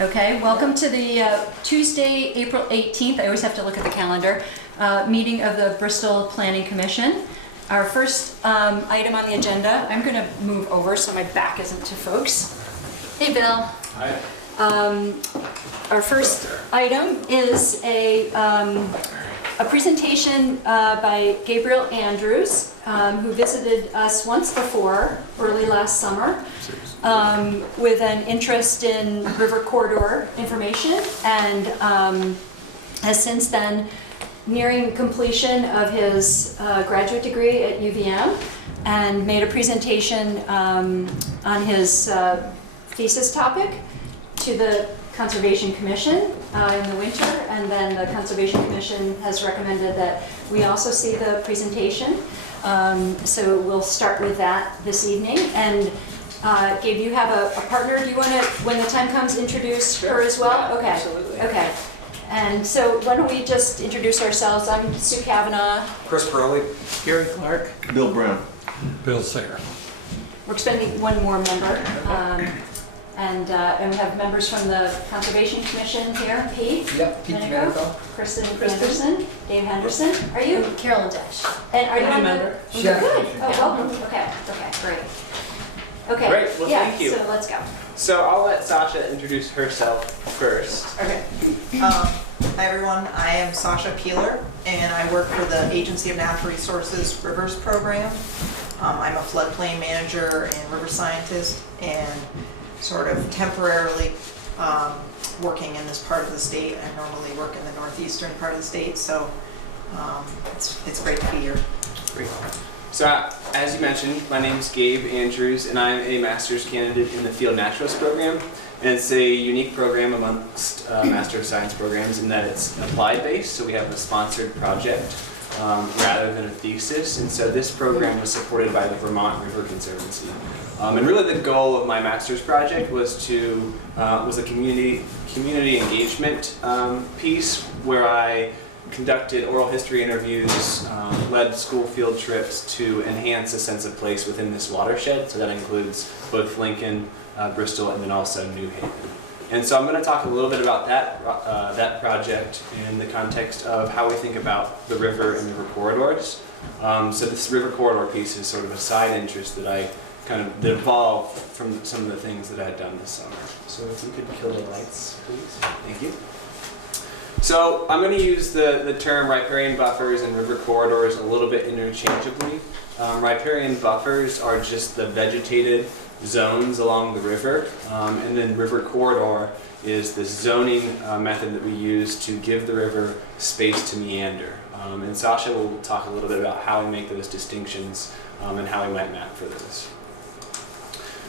Okay, welcome to the Tuesday, April 18th, I always have to look at the calendar, meeting of the Bristol Planning Commission. Our first item on the agenda, I'm going to move over so my back isn't to folks. Hey, Bill. Hi. Our first item is a presentation by Gabriel Andrews, who visited us once before, early last summer, with an interest in river corridor information, and has since then nearing completion of his graduate degree at UVM, and made a presentation on his thesis topic to the Conservation Commission in the winter, and then the Conservation Commission has recommended that we also see the presentation. So we'll start with that this evening. And Gabe, you have a partner. Do you want to, when the time comes, introduce her as well? Yeah, okay. Absolutely. Okay. And so why don't we just introduce ourselves? I'm Sue Kavanaugh. Chris Burley. Gary Clark. Bill Brown. Bill Sayer. We're expending one more member. And we have members from the Conservation Commission here. Pete. Yep, Pete Domenico, Domenico. Kristen Anderson. Dave Henderson. Are you? Carolyn Dash. And are you I'm a on member. the? Sure. Good. Oh, welcome. Okay. Okay. Great. Okay. Great. Well, yeah, thank you. So let's go. So I'll let Sasha introduce herself first. Okay. Hi everyone, I am Sasha Peeler and I work for the Agency of Natural Resources Rivers Program. I'm a floodplain manager and river scientist and sort of temporarily working in this part of the state. I normally work in the northeastern part of the state, so it's great to be here. Great. So as you mentioned, my name is Gabe Andrews and I'm a master's candidate in the Field Naturalist program. And it's a unique program amongst Master of Science programs in that it's applied based, so we have a sponsored project rather than a thesis. And so this program was supported by the Vermont River Conservancy. And really the goal of my master's project was a community engagement piece where I conducted oral history interviews, led school field trips to enhance a sense of place within this watershed. So that includes both Lincoln, Bristol, and then also New Haven. And so I'm going to talk a little bit about that project in the context of how we think about the river and river corridors. So this river corridor piece is sort of a side interest that that evolved from some of the things that I had done this summer. So if you could kill the lights, please. Thank you. So I'm going to use the term riparian buffers and river corridors a little bit interchangeably. Riparian buffers are just the vegetated zones along the river, and then river corridor is the zoning method that we use to give the river space to meander. And Sasha will talk a little bit about how we make those distinctions and how we might map for those.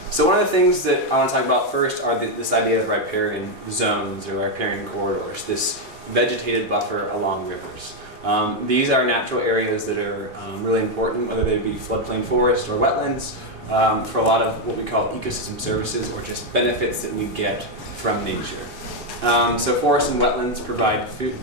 So one of the things that I want to talk about first are this idea of riparian zones or riparian corridors, this vegetated buffer along rivers. These are natural areas that are really important, whether they be floodplain forest or wetlands, for a lot of what we call ecosystem services or just benefits that we get from nature. So forests and wetlands provide food.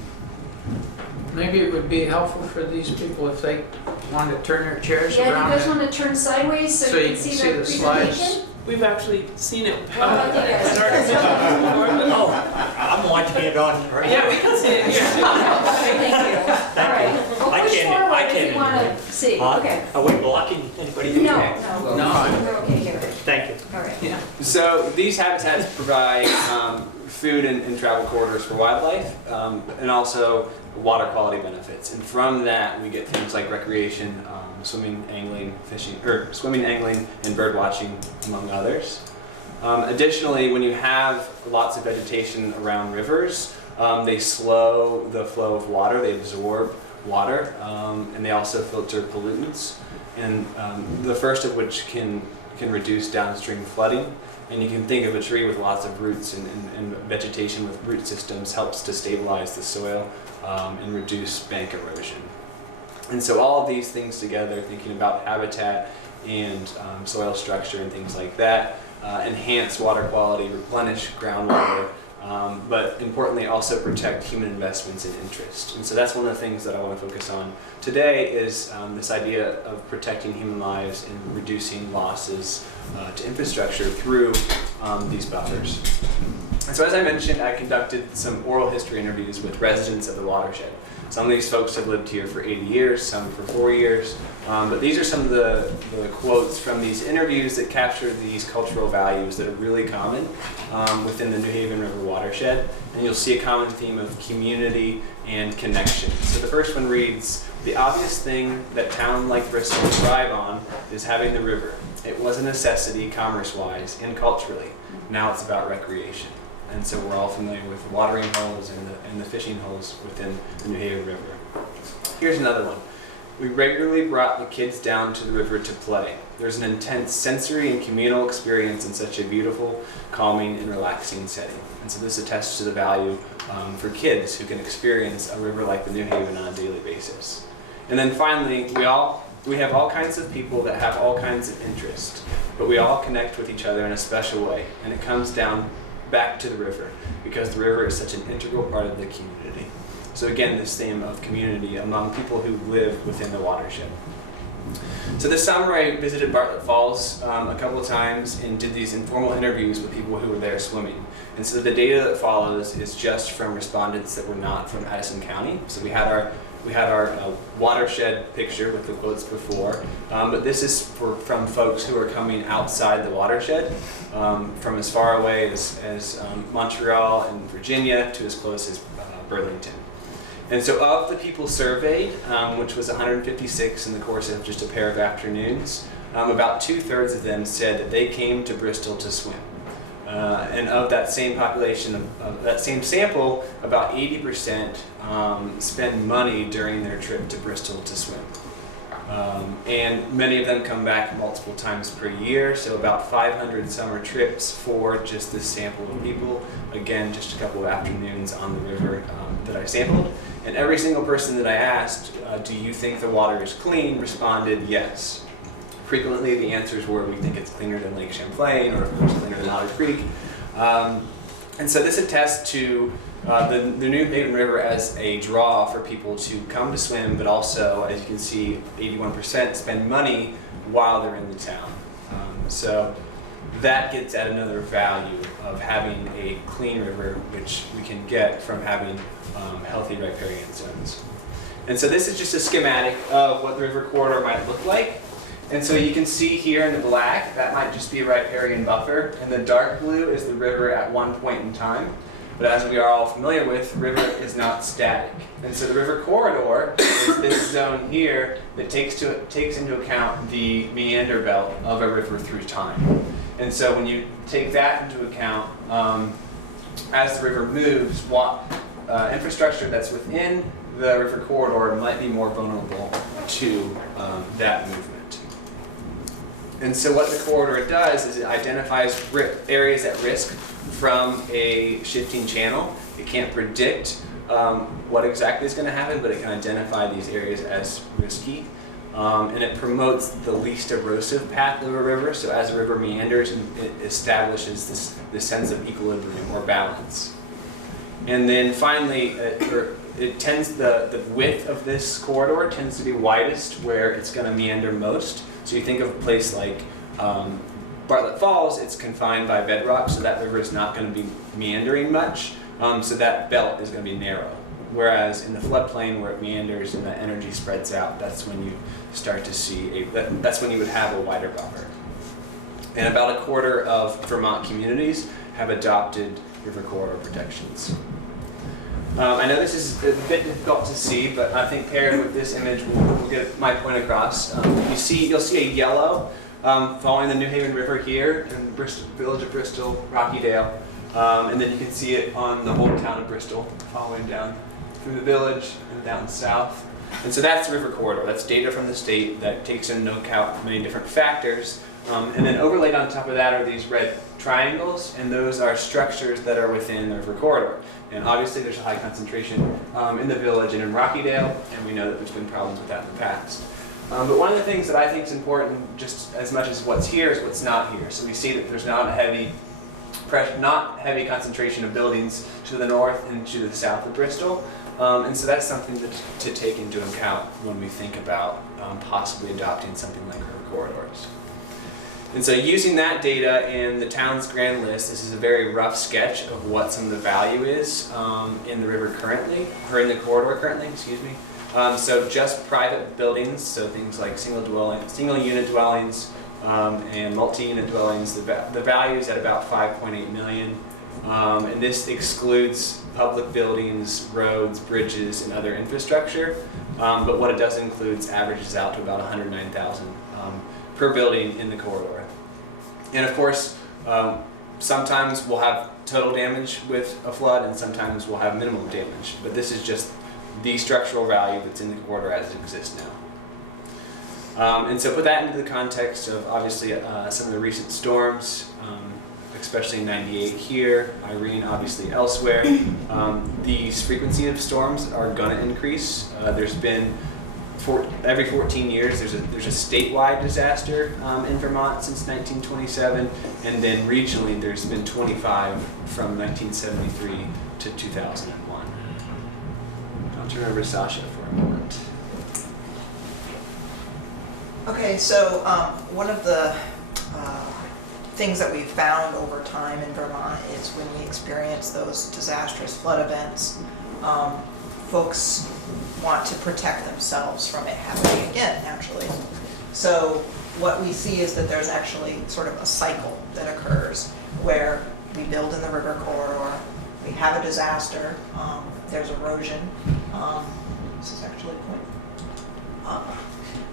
Maybe it would be helpful for these people if they wanted to turn their chairs Yeah, around. you guys want to turn sideways so you can see the presentation? slides. We've actually seen it. How about you guys? I'm watching it on right Yeah, we can see it here. Thank you. All right. Well, push forward if you want to see. Okay. Are we blocking anybody? No. No. We're okay here. Thank you. All right. Yeah. So these habitats provide food and travel corridors for wildlife, and also water quality benefits. And from that, we get things like recreation, swimming, angling, fishing, and bird watching, among others. Additionally, when you have lots of vegetation around rivers, they slow the flow of water, they absorb water, and they also filter pollutants. And the first of which can reduce downstream flooding. And you can think of a tree with lots of roots and vegetation with root systems helps to stabilize the soil and reduce bank erosion. And so all of these things together, thinking about habitat and soil structure and things like that, enhance water quality, replenish groundwater, but importantly also protect human investments and interest. And so that's one of the things that I want to focus on today is this idea of protecting human lives and reducing losses to infrastructure through these buffers. And so as I mentioned, I conducted some oral history interviews with residents of the watershed. Some of these folks have lived here for 80 years, some for 4 years, but these are some of the quotes from these interviews that capture these cultural values that are really common within the New Haven River watershed. And you'll see a common theme of community and connection. So the first one reads, "The obvious thing that town like Bristol thrive on is having the river. It was a necessity commerce-wise and culturally. Now it's about recreation." And so we're all familiar with the watering holes and the fishing holes within the New Haven River. Here's another one. "We regularly brought the kids down to the river to play. There's an intense sensory and communal experience in such a beautiful, calming, and relaxing setting." And so this attests to the value for kids who can experience a river like the New Haven on a daily basis. And then finally, we have all kinds of people that have all kinds of interests, but we all connect with each other in a special way, and it comes down back to the river, because the river is such an integral part of the community. So again, this theme of community among people who live within the watershed. So this summer I visited Bartlett Falls a couple of times and did these informal interviews with people who were there swimming. And so the data that follows is just from respondents that were not from Addison County. So we had our watershed picture with the quotes before, but this is from folks who are coming outside the watershed, from as far away as Montreal and Virginia to as close as Burlington. And so of the people surveyed, which was 156 in the course of just a pair of afternoons, about 2/3 of them said that they came to Bristol to swim. And of that same population, of that same sample, about 80% spend money during their trip to Bristol to swim. And many of them come back multiple times per year, so about 500 summer trips for just this sample of people. Again, just a couple of afternoons on the river that I sampled. And every single person that I asked, "Do you think the water is clean?" responded yes. Frequently the answers were, "We think it's cleaner than Lake Champlain," or of course cleaner than Otter Creek. And so this attests to the New Haven River as a draw for people to come to swim, but also, as you can see, 81% spend money while they're in the town. So that gets at another value of having a clean river, which we can get from having healthy riparian zones. And so this is just a schematic of what the river corridor might look like. And so you can see here in the black, that might just be a riparian buffer, and the dark blue is the river at one point in time. But as we are all familiar with, the river is not static. And so the river corridor is this zone here that takes into account the meander belt of a river through time. And so when you take that into account, as the river moves, infrastructure that's within the river corridor might be more vulnerable to that movement. And so what the corridor does is it identifies areas at risk from a shifting channel. It can't predict what exactly is going to happen, but it can identify these areas as risky. And it promotes the least erosive path of a river. So as the river meanders, it establishes this sense of equilibrium or balance. And then finally, the width of this corridor tends to be widest where it's going to meander most. So you think of a place like Bartlett Falls, it's confined by bedrock, so that river is not going to be meandering much. So that belt is going to be narrow. Whereas in the floodplain where it meanders and the energy spreads out, that's when you start to see that's when you would have a wider buffer. And about a quarter of Vermont communities have adopted river corridor protections. I know this is a bit difficult to see, but I think paired with this image, we'll get my point across. You'll see a yellow following the New Haven River here in the village of Bristol, Rockydale, and then you can see it on the whole town of Bristol, following down through the village and down south. And so that's the river corridor. That's data from the state that takes into account many different factors. And then overlaid on top of that are these red triangles, and those are structures that are within the river corridor. And obviously there's a high concentration in the village and in Rockydale, and we know that there's been problems with that in the past. But one of the things that I think is important, just as much as what's here, is what's not here. So we see that there's not heavy concentration of buildings to the north and to the south of Bristol. And so that's something to take into account when we think about possibly adopting something like river corridors. And so using that data in the town's grand list, this is a very rough sketch of what some of the value is in the river currently, or in the corridor currently, excuse me. So just private buildings, so things like single unit dwellings and multi-unit dwellings, the value is at about 5.8 million. And this excludes public buildings, roads, bridges, and other infrastructure. But what it does include averages out to about 109,000 per building in the corridor. And of course, sometimes we'll have total damage with a flood, and sometimes we'll have minimal damage. But this is just the structural value that's in the corridor as it exists now. And so put that into the context of obviously some of the recent storms, especially in '98 here, Irene obviously elsewhere. These frequency of storms are going to increase. There's been every 14 years there's a statewide disaster in Vermont since 1927, and then regionally there's been 25 from 1973 to 2001. I'll turn over to Sasha for a moment. Okay, so one of the things that we've found over time in Vermont is when we experience those disastrous flood events, folks want to protect themselves from it happening again, naturally. So what we see is that there's actually sort of a cycle that occurs where we build in the river corridor, we have a disaster, there's erosion. This is actually a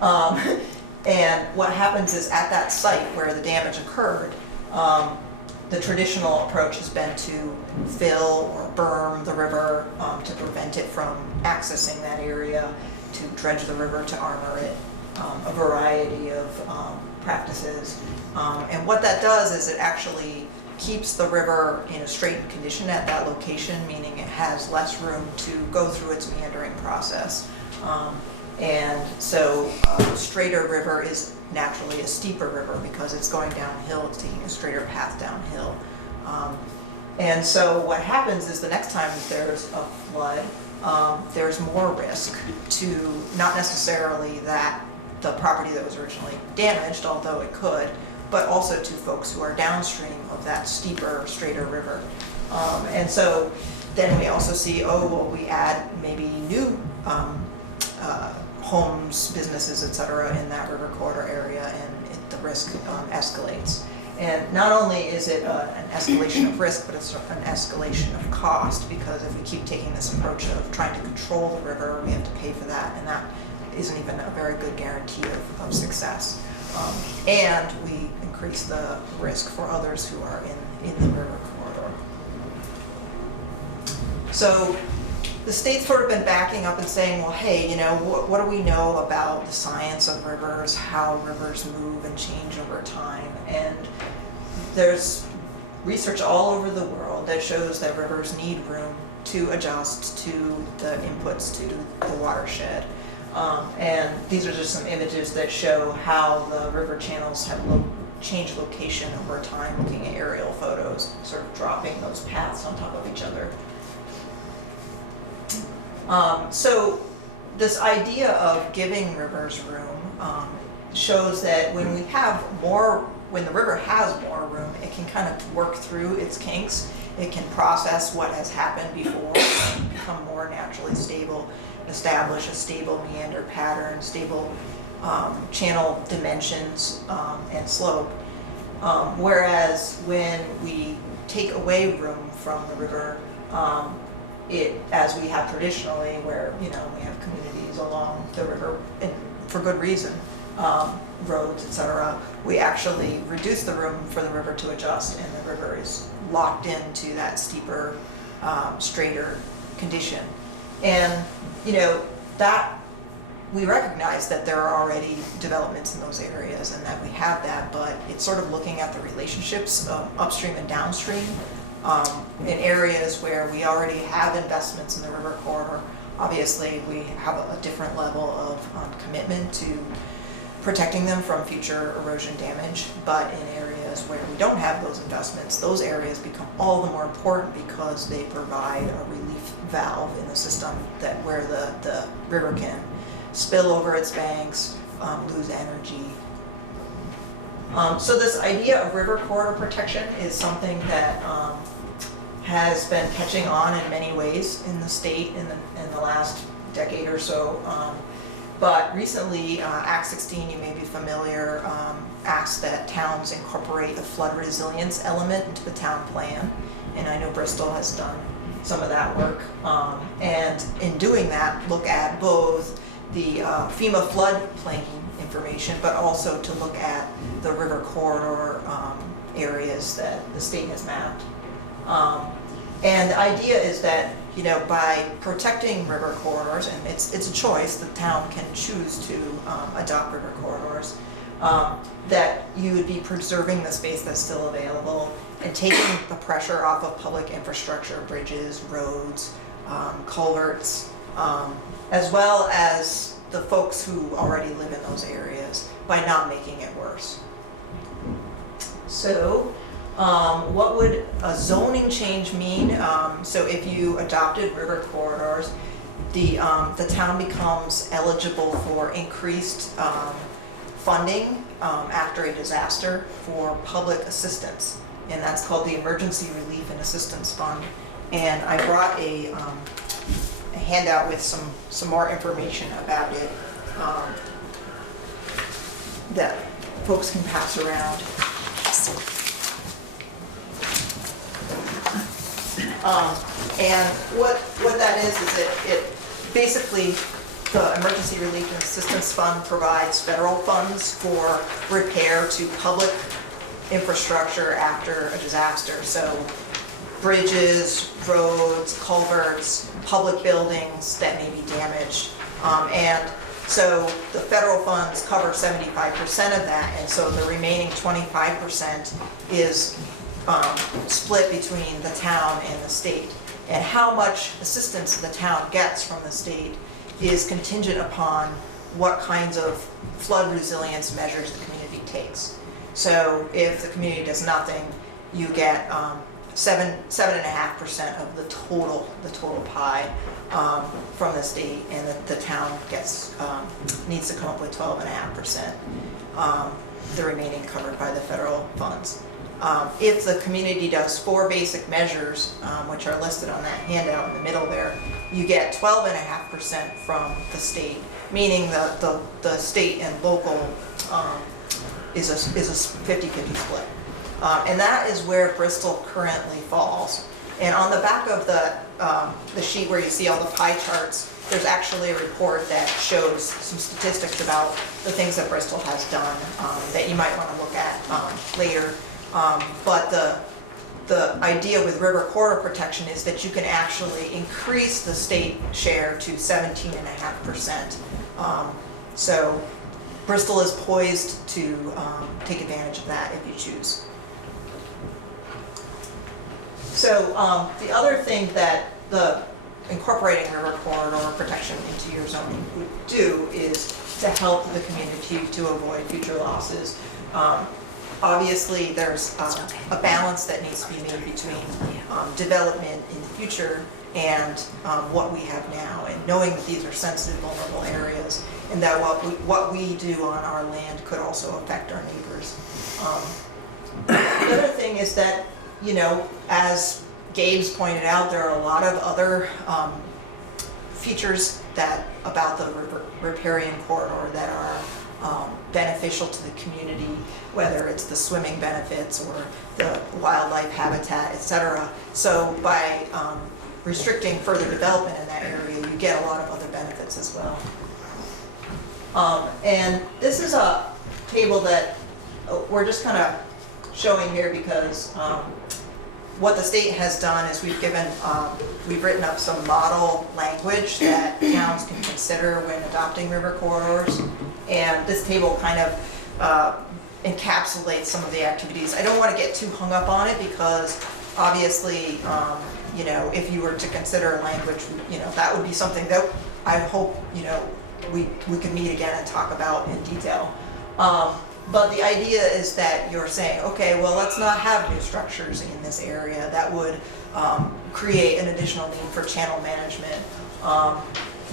point. And what happens is at that site where the damage occurred, the traditional approach has been to fill or berm the river to prevent it from accessing that area, to dredge the river, to armor it, a variety of practices. And what that does is it actually keeps the river in a straightened condition at that location, meaning it has less room to go through its meandering process. And so a straighter river is naturally a steeper river because it's going downhill, it's taking a straighter path downhill. And so what happens is the next time there's a flood, there's more risk to not necessarily that the property that was originally damaged, although it could, but also to folks who are downstream of that steeper, straighter river. And so then we also see, we add maybe new homes, businesses, etc. in that river corridor area, and the risk escalates. And not only is it an escalation of risk, but it's an escalation of cost, because if we keep taking this approach of trying to control the river, we have to pay for that, and that isn't even a very good guarantee of success. And we increase the risk for others who are in the river corridor. So the state's sort of been backing up and saying, well, hey, what do we know about the science of rivers, how rivers move and change over time? And there's research all over the world that shows that rivers need room to adjust to the inputs to the watershed. And these are just some images that show how the river channels have changed location over time, looking at aerial photos, sort of dropping those paths on top of each other. So this idea of giving rivers room shows that when the river has more room, it can kind of work through its kinks. It can process what has happened before, become more naturally stable, establish a stable meander pattern, stable channel dimensions and slope. Whereas when we take away room from the river, as we have traditionally, where we have communities along the river, and for good reason, roads, etc., we actually reduce the room for the river to adjust, and the river is locked into that steeper, straighter condition. And that we recognize that there are already developments in those areas, and that we have that, but it's sort of looking at the relationships upstream and downstream. In areas where we already have investments in the river corridor, obviously we have a different level of commitment to protecting them from future erosion damage, but in areas where we don't have those investments, those areas become all the more important because they provide a relief valve in the system where the river can spill over its banks, lose energy. So this idea of river corridor protection is something that has been catching on in many ways in the state in the last decade or so. But recently, Act 16, you may be familiar, asked that towns incorporate a flood resilience element into the town plan. And I know Bristol has done some of that work. And in doing that, look at both the FEMA floodplain information, but also to look at the river corridor areas that the state has mapped. And the idea is that, you know, by protecting river corridors, and it's a choice, the town can choose to adopt river corridors, that you would be preserving the space that's still available and taking the pressure off of public infrastructure, bridges, roads, culverts, as well as the folks who already live in those areas by not making it worse. So, what would a zoning change mean? So if you adopted river corridors, the town becomes eligible for increased funding after a disaster for public assistance, and that's called the Emergency Relief and Assistance Fund. And I brought a handout with some more information about it that folks can pass around. And what that is it basically, the Emergency Relief and Assistance Fund provides federal funds for repair to public infrastructure after a disaster. So bridges, roads, culverts, public buildings that may be damaged. And so the federal funds cover 75% of that, and so the remaining 25% is split between the town and the state. And how much assistance the town gets from the state is contingent upon what kinds of flood resilience measures the community takes. So if the community does nothing, you get 7.5% of the total pie from the state, and the town gets needs to come up with 12.5%. The remaining covered by the federal funds. If the community does 4 basic measures, which are listed on that handout in the middle there, you get 12.5% from the state, meaning the state and local is a 50-50 split. And that is where Bristol currently falls. And on the back of the sheet where you see all the pie charts, there's actually a report that shows some statistics about the things that Bristol has done that you might want to look at later. But the idea with river corridor protection is that you can actually increase the state share to 17.5%. So Bristol is poised to take advantage of that if you choose. So the other thing that the incorporating river corridor protection into your zoning would do is to help the community to avoid future losses. Obviously, there's a balance that needs to be made between development in the future and what we have now, and knowing that these are sensitive, vulnerable areas, and that what we do on our land could also affect our neighbors. The other thing is that, you know, as Gabe's pointed out, there are a lot of other features about the Riparian corridor that are beneficial to the community, whether it's the swimming benefits or the wildlife habitat, etc. So by restricting further development in that area, you get a lot of other benefits as well. And this is a table that we're just kind of showing here because what the state has done is we've written up some model language that towns can consider when adopting river corridors. And this table kind of encapsulates some of the activities. I don't want to get too hung up on it because obviously, you know, if you were to consider language, you know, that would be something that I hope, you know, we could meet again and talk about in detail. But the idea is that you're saying, okay, well, let's not have new structures in this area that would create an additional need for channel management.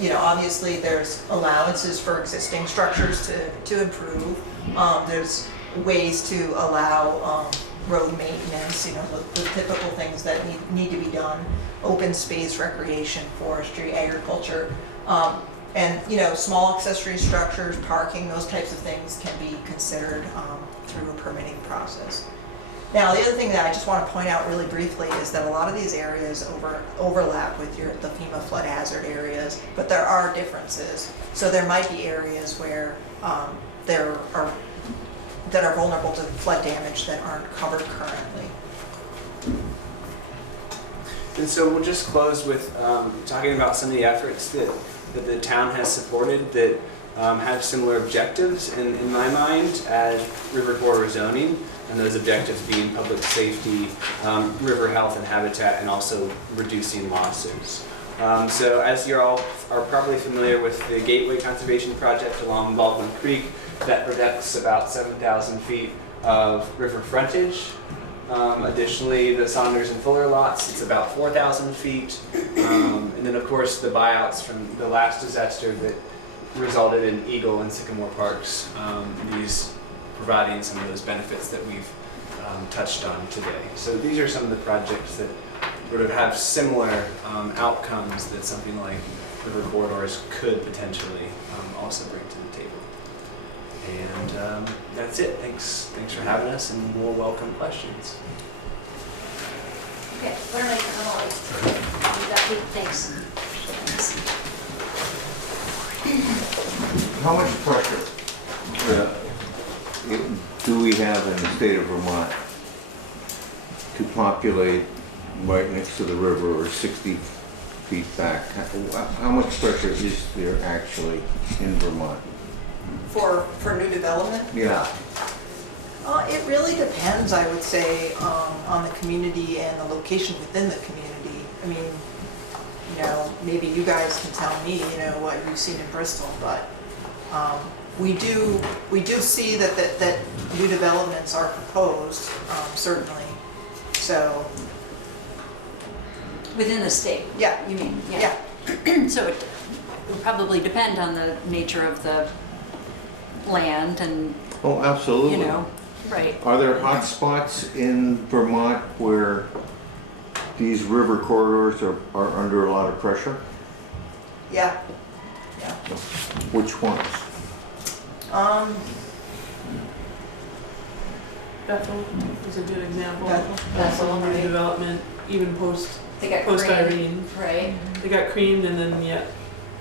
You know, obviously there's allowances for existing structures to improve. There's ways to allow road maintenance, you know, the typical things that need to be done, open space, recreation, forestry, agriculture, and, you know, small accessory structures, parking, those types of things can be considered through a permitting process. Now, the other thing that I just want to point out really briefly is that a lot of these areas overlap with the FEMA flood hazard areas, but there are differences. So there might be areas where that are vulnerable to flood damage that aren't covered currently. And so we'll just close with talking about some of the efforts that the town has supported that have similar objectives in my mind as river corridor zoning, and those objectives being public safety, river health and habitat, and also reducing losses. So as you all are probably familiar with the Gateway Conservation Project along Baldwin Creek, that protects about 7,000 feet of river frontage. Additionally, the Saunders and Fuller lots, it's about 4,000 feet. And then of course the buyouts from the last disaster that resulted in Eagle and Sycamore Parks, these providing some of those benefits that we've touched on today. So these are some of the projects that sort of have similar outcomes that something like river corridors could potentially also bring to the table. And that's it. Thanks for having us, and we'll welcome questions. Okay, what am I thanks. How much pressure do we have in the state of Vermont to populate right next to the river or 60 feet back? How much pressure is there actually in Vermont? For new development? Yeah. It really depends, I would say, on the community and the location within the community. I mean, you know, maybe you guys can tell me, you know, what you've seen in Bristol, but we do see that new developments are proposed, certainly. So. Within the state? Yeah. You mean? Yeah. So it would probably depend on the nature of the land and, Oh, absolutely. you know, right. Are there hot spots in Vermont where these river corridors are under a lot of pressure? Yeah. Yeah. Which ones? Bethel is a good example. Bethel, Under right. development, even post They got post creamed, Irene. right? They got creamed, and then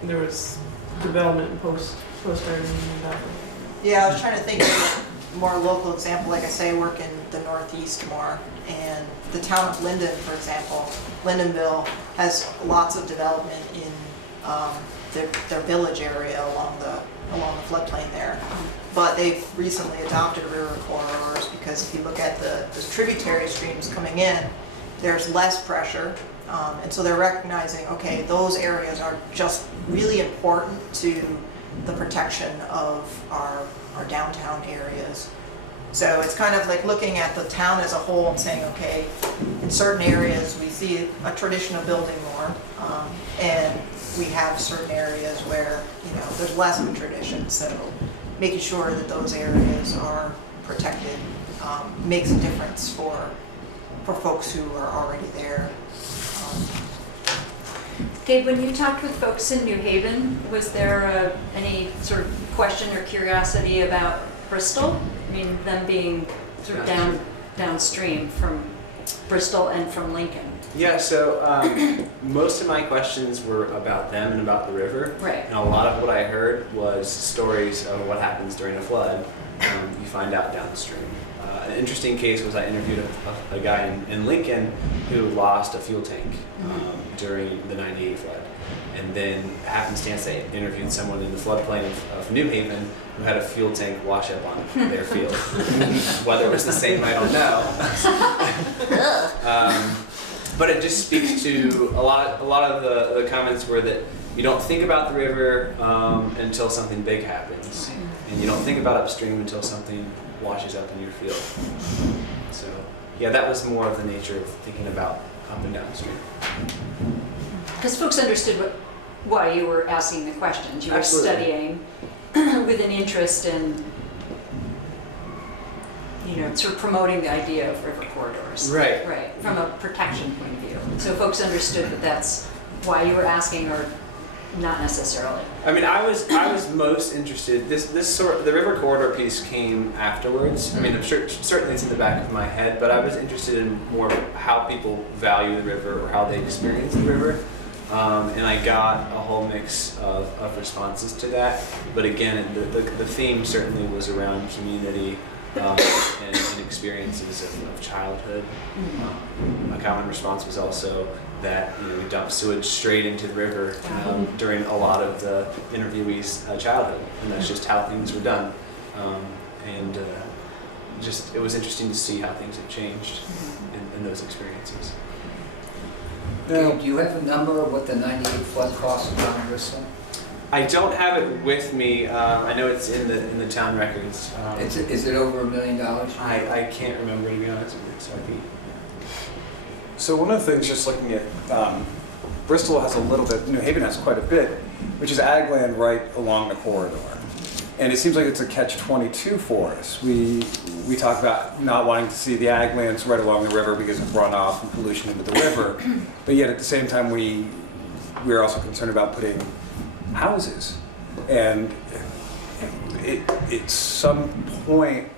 there was development post Irene in Bethel. Yeah, I was trying to think of a more local example. Like I say, I work in the Northeast more, and the town of Linden, for example, Lindenville has lots of development in their village area along the floodplain there. But they've recently adopted river corridors because if you look at the tributary streams coming in, there's less pressure. And so they're recognizing, okay, those areas are just really important to the protection of our downtown areas. So it's kind of like looking at the town as a whole and saying, okay, in certain areas we see a tradition of building more, and we have certain areas where, you know, there's less of a tradition. So making sure that those areas are protected makes a difference for folks who are already there. Gabe, when you talked with folks in New Haven, was there any sort of question or curiosity about Bristol? I mean, them being sort of downstream from Bristol and from Lincoln. Yeah, so most of my questions were about them and about the river. Right. And a lot of what I heard was stories of what happens during a flood. You find out downstream. An interesting case was I interviewed a guy in Lincoln who lost a fuel tank during the '98 flood. And then happenstance I interviewed someone in the floodplain of New Haven who had a fuel tank wash up on their field. Whether it was the same, I don't know. But it just speaks to a lot of the comments were that you don't think about the river until something big happens. And you don't think about upstream until something washes up in your field. So yeah, that was more of the nature of thinking about up and downstream. Because folks understood why you were asking the questions. You were Absolutely. studying with an interest in sort of promoting the idea of river corridors. Right. Right, from a protection point of view. So folks understood that that's why you were asking, or not necessarily. I mean, I was most interested. The river corridor piece came afterwards. I mean, I'm sure certainly it's in the back of my head, but I was interested in more how people value the river or how they experience the river, and I got a whole mix of responses to that. But again, the theme certainly was around community and experiences of childhood. A common response was also that we dumped sewage straight into the river during a lot of the interviewees' childhood, and that's just how things were done. Just it was interesting to see how things have changed in those experiences. Do you have a number of what the 98 flood cost of Mount Bristol? I don't have it with me. I know it's in the town records. Is it over $1 million? I can't remember, to be honest with you, so I think. So one of the things, just looking at, Bristol has a little bit, New Haven has quite a bit, which is ag land right along the corridor. And it seems like it's a catch-22 for us. We talk about not wanting to see the ag lands right along the river because of runoff and pollution into the river, but yet at the same time we're also concerned about putting houses. And at some point,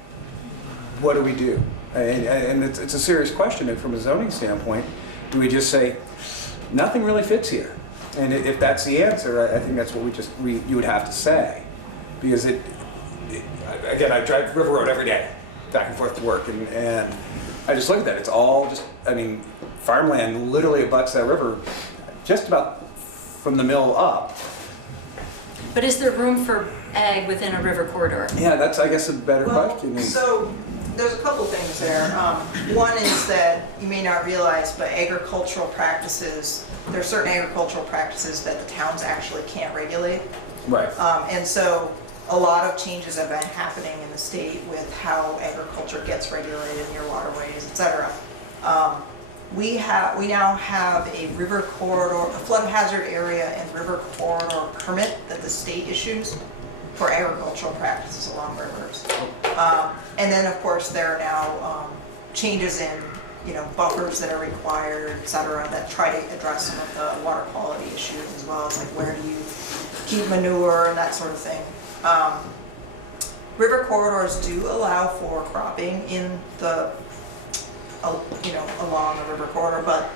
what do we do? And it's a serious question. And from a zoning standpoint, do we just say, nothing really fits here? And if that's the answer, I think that's what you would have to say. Because again, I drive River Road every day, back and forth to work, and I just look at that. It's all just, farmland literally abuts that river just about from the mill up. But is there room for ag within a river corridor? Yeah, that's, I guess, a better question. So there's a couple things there. One is that you may not realize, but agricultural practices, there are certain agricultural practices that the towns actually can't regulate. Right. And so a lot of changes have been happening in the state with how agriculture gets regulated near waterways, et cetera. We now have a river corridor, a flood hazard area and river corridor permit that the state issues for agricultural practices along rivers. And then, of course, there are now changes in buffers that are required, et cetera, that try to address some of the water quality issues, as well as like where do you keep manure and that sort of thing. River corridors do allow for cropping in the along the river corridor, but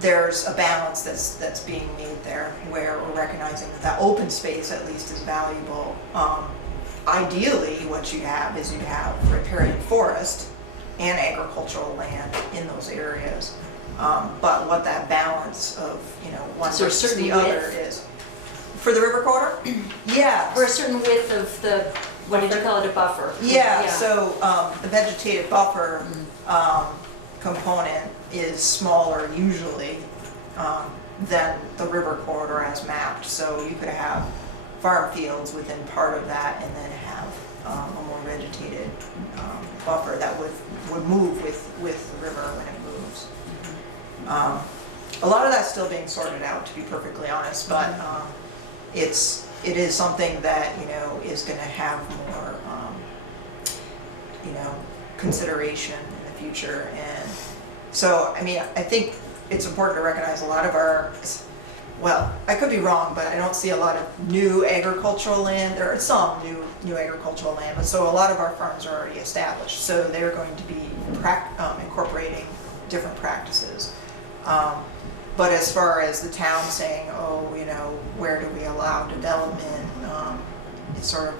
there's a balance that's being made there where we're recognizing that open space at least is valuable. Ideally, what you have is you have riparian forest and agricultural land in those areas. But what that balance of one So a versus certain the other width? is for the river corridor. Yeah. Or a certain width of the, what did you call it, a buffer? Yeah, so the vegetative buffer component is smaller usually than the river corridor as mapped. So you could have farm fields within part of that and then have a more vegetated buffer that would move with the river when it moves. A lot of that's still being sorted out, to be perfectly honest, but it is something that is going to have more consideration in the future. And so I think it's important to recognize a lot of our, well, I could be wrong, but I don't see a lot of new agricultural land. There are some new agricultural land, but so a lot of our farms are already established, so they're going to be incorporating different practices. But as far as the town saying, where do we allow development, it's sort of,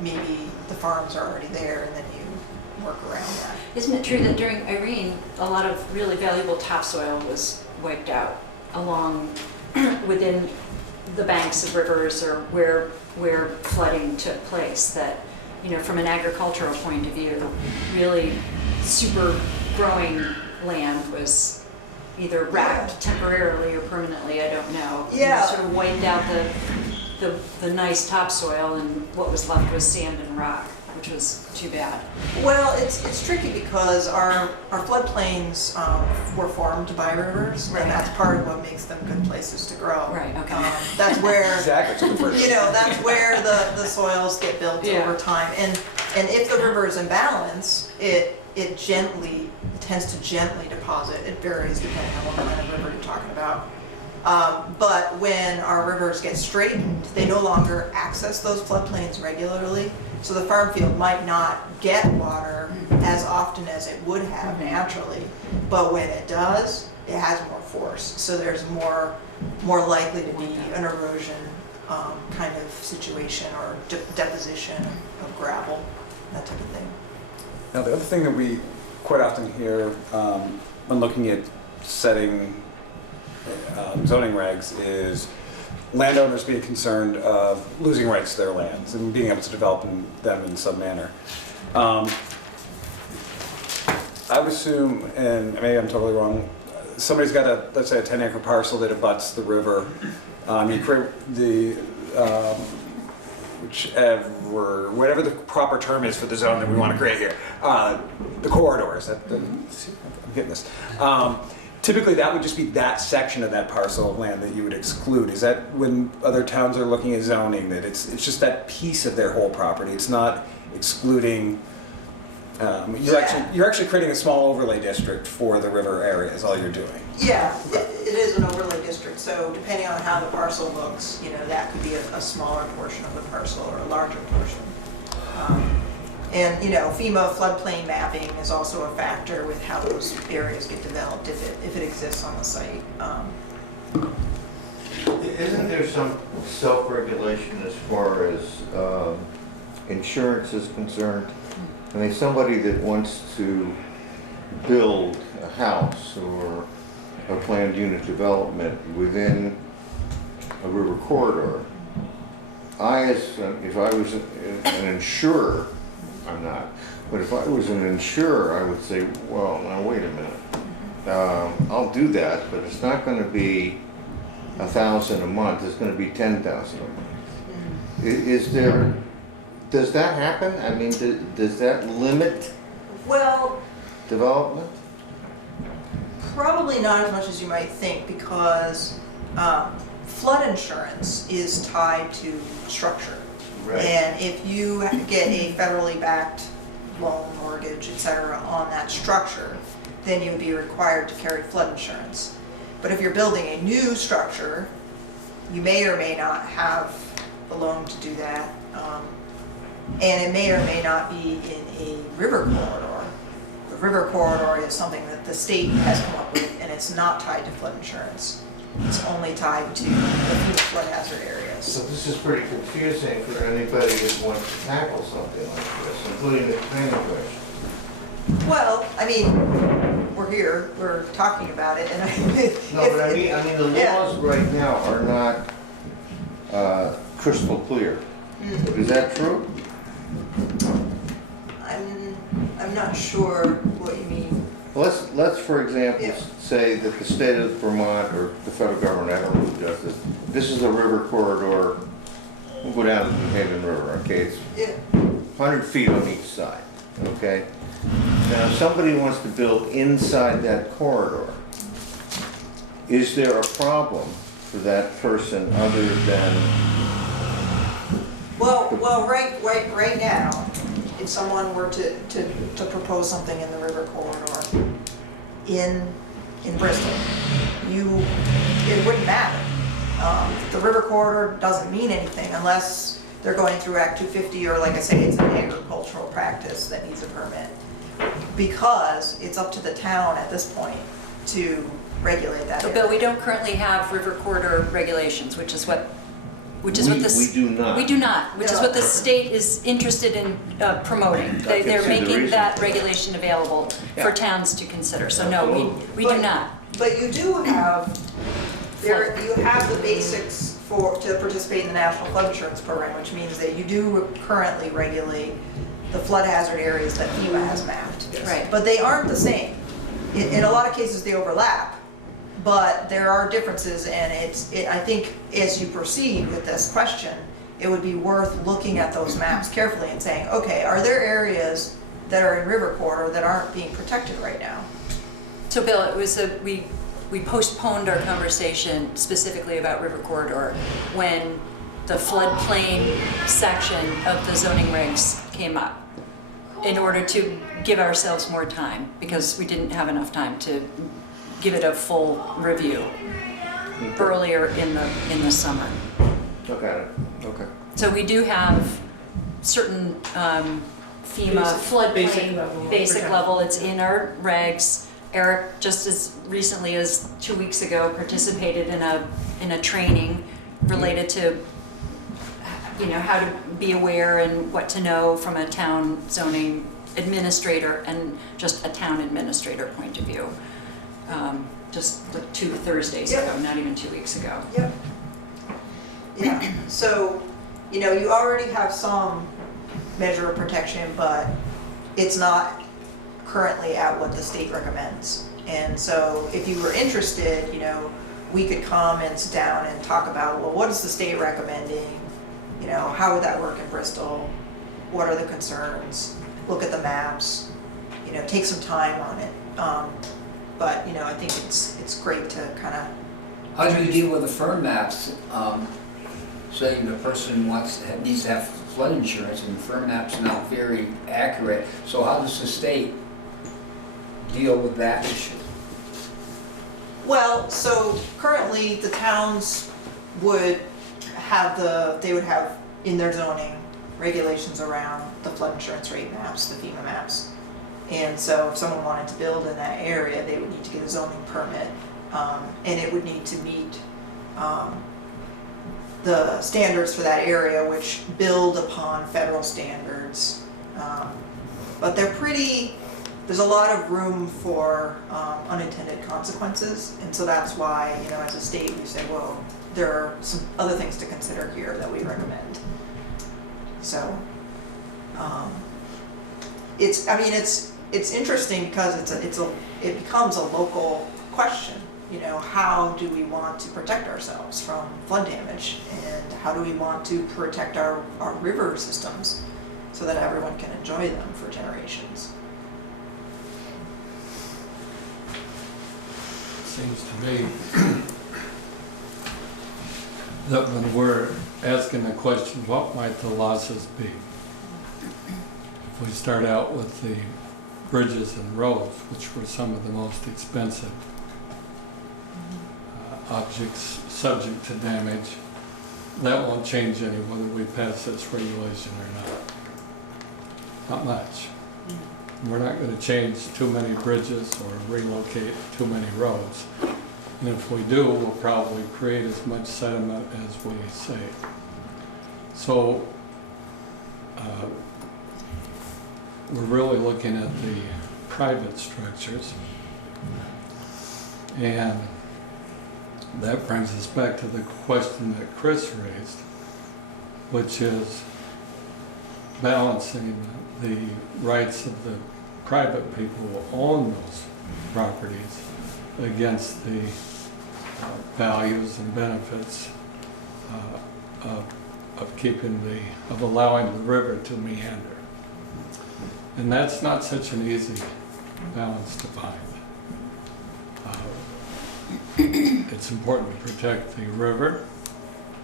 maybe the farms are already there and then you work around that. Isn't it true that during Irene, a lot of really valuable topsoil was wiped out along within the banks of rivers or where flooding took place, that, from an agricultural point of view, really super growing land was either wrapped temporarily or permanently, I don't know. Yeah. Sort of wiped out the nice topsoil, and what was left was sand and rock. which was too bad. Well, it's tricky because our floodplains were formed by rivers, Right. and that's part of what makes them good places to grow. Right, okay. That's where, Exactly, it's the first. you know, that's where the soils get built Yeah. over time. And if the river is in balance, it tends to gently deposit. It varies depending on what kind of river you're talking about. But when our rivers get straightened, they no longer access those floodplains regularly. So the farm field might not get water as often as it would have naturally, but when it does, it has more force. So there's more likely to be an erosion kind of situation or deposition of gravel, that type of thing. Now, the other thing that we quite often hear when looking at setting zoning regs is landowners being concerned of losing rights to their lands and being able to develop them in some manner. I would assume, and maybe I'm totally wrong, somebody's got let's say a 10-acre parcel that abuts the river. You create the whatever the proper term is for the zone that we want to create here, the corridors. I'm getting this. Typically, that would just be that section of that parcel of land that you would exclude. Is that when other towns are looking at zoning, that it's just that piece of their whole property? It's not excluding. You're actually creating a small overlay district for the river area. Is all you're doing. Yeah, it is an overlay district, so depending on how the parcel looks, you know, that could be a smaller portion of the parcel or a larger portion. And, you know, FEMA floodplain mapping is also a factor with how those areas get developed if it exists on the site. Isn't there some self-regulation as far as insurance is concerned? I mean, somebody that wants to build a house or a planned unit development within a river corridor, if I was an insurer, I'm not, but if I was an insurer, I would say, well, now wait a minute. I'll do that, but it's not going to be $1,000 a month. It's going to be $10,000 a month. Does that happen? I mean, does that limit development? Probably not as much as you might think, because flood insurance is tied to structure. Right. And if you get a federally backed loan, mortgage, etc. on that structure, then you would be required to carry flood insurance. But if you're building a new structure, you may or may not have the loan to do that. And it may or may not be in a river corridor. The river corridor is something that the state has come up with, and it's not tied to flood insurance. It's only tied to the FEMA flood hazard areas. So this is pretty confusing for anybody that wants to tackle something like this, including the planning commission. Well, I mean, we're here, we're talking about it, and No, but I mean, the laws right now are not crystal clear. Is that true? I'm not sure what you mean. Let's for example say that the state of Vermont or the federal government, I don't know who does this. This is a river corridor. We'll go down to the New Haven River. Okay, it's 100 feet on each side. Okay. Now, if somebody wants to build inside that corridor, is there a problem for that person other than? Well, right now, if someone were to propose something in the river corridor in Bristol, it wouldn't matter. The river corridor doesn't mean anything unless they're going through Act 250, or like I say, it's an agricultural practice that needs a permit. Because it's up to the town at this point to regulate that area. But we don't currently have river corridor regulations, which is what We do not. We do not, which is what the state is interested in promoting. They're making that regulation available for towns to consider. So no, we do not. But you do have, you have the basics to participate in the National Flood Insurance Program, which means that you do currently regulate the flood hazard areas that FEMA has mapped. Right. But they aren't the same. In a lot of cases they overlap, but there are differences, and I think as you proceed with this question, it would be worth looking at those maps carefully and saying, okay, are there areas that are in river corridor that aren't being protected right now? So Bill, it was we postponed our conversation specifically about river corridor when the floodplain section of the zoning regs came up, in order to give ourselves more time, because we didn't have enough time to give it a full review earlier in the summer. Look at it. Okay. So we do have certain FEMA floodplain basic level. level. It's in our regs. Eric, just as recently as 2 weeks ago, participated in a training related to, you know, how to be aware and what to know from a town zoning administrator and just a town administrator point of view. Just like 2 Thursdays ago, not even 2 weeks ago. Yep. Yeah, so, you know, you already have some measure of protection, but it's not currently at what the state recommends. And so if you were interested, you know, we could come and sit down and talk about, well, what is the state recommending? You know, how would that work in Bristol? What are the concerns? Look at the maps, you know, take some time on it. But, you know, I think it's great to kind of... How do you deal with the firm maps? Say the person needs to have flood insurance and the firm map's not very accurate. So how does the state deal with that issue? Well, so currently the towns would have in their zoning regulations around the flood insurance rate maps, the FEMA maps. And so if someone wanted to build in that area, they would need to get a zoning permit, and it would need to meet the standards for that area, which build upon federal standards. But there's a lot of room for unintended consequences, and so that's why, you know, as a state, we say, well, there are some other things to consider here that we recommend. So, it's interesting because it becomes a local question. You know, how do we want to protect ourselves from flood damage, and how do we want to protect our river systems so that everyone can enjoy them for generations? Seems to me that when we're asking the question, what might the losses be? If we start out with the bridges and roads, which were some of the most expensive objects subject to damage, that won't change any whether we pass this regulation or not. Not much. We're not going to change too many bridges or relocate too many roads. And if we do, we'll probably create as much sediment as we say. So we're really looking at the private structures. And that brings us back to the question that Chris raised, which is balancing the rights of the private people who own those properties against the values and benefits of allowing the river to meander. And that's not such an easy balance to find. It's important to protect the river,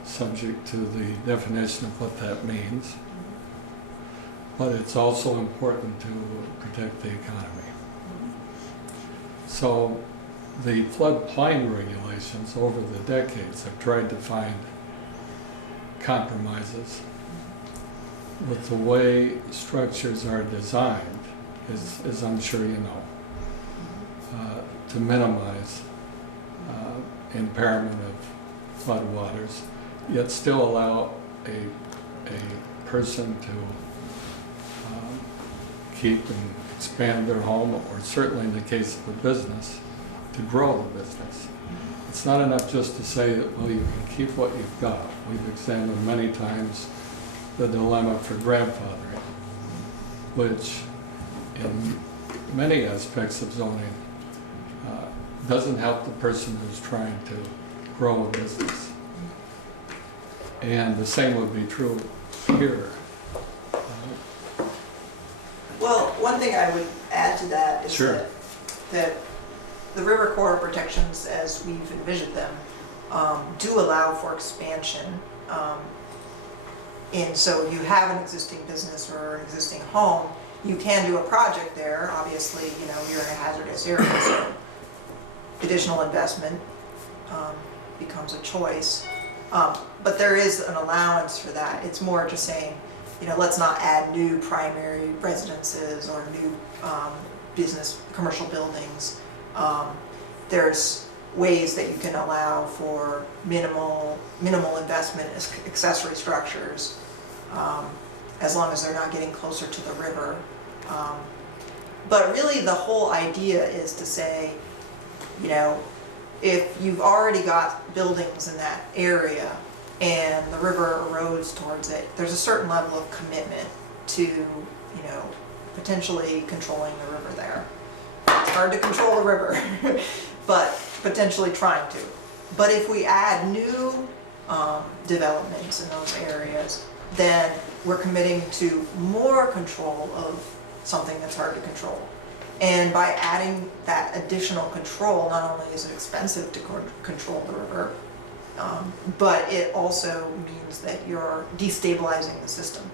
subject to the definition of what that means, but it's also important to protect the economy. So the floodplain regulations over the decades have tried to find compromises with the way structures are designed, as I'm sure you know, to minimize impairment of floodwaters, yet still allow a person to keep and expand their home, or certainly in the case of a business, to grow the business. It's not enough just to say that, well, you can keep what you've got. We've examined many times the dilemma for grandfathering, which in many aspects of zoning doesn't help the person who's trying to grow a business. And the same would be true here. Well, one thing I would add to that is Sure. that the river corridor protections, as we've envisioned them, do allow for expansion. And so if you have an existing business or an existing home, you can do a project there. Obviously, you know, you're in a hazardous area, so additional investment becomes a choice. But there is an allowance for that. It's more just saying, you know, let's not add new primary residences or new business, commercial buildings. There's ways that you can allow for minimal investment as accessory structures, as long as they're not getting closer to the river. But really the whole idea is to say, you know, if you've already got buildings in that area and the river erodes towards it, there's a certain level of commitment to, you know, potentially controlling the river there. It's hard to control the river, but potentially trying to. But if we add new developments in those areas, then we're committing to more control of something that's hard to control. And by adding that additional control, not only is it expensive to control the river, but it also means that you're destabilizing the system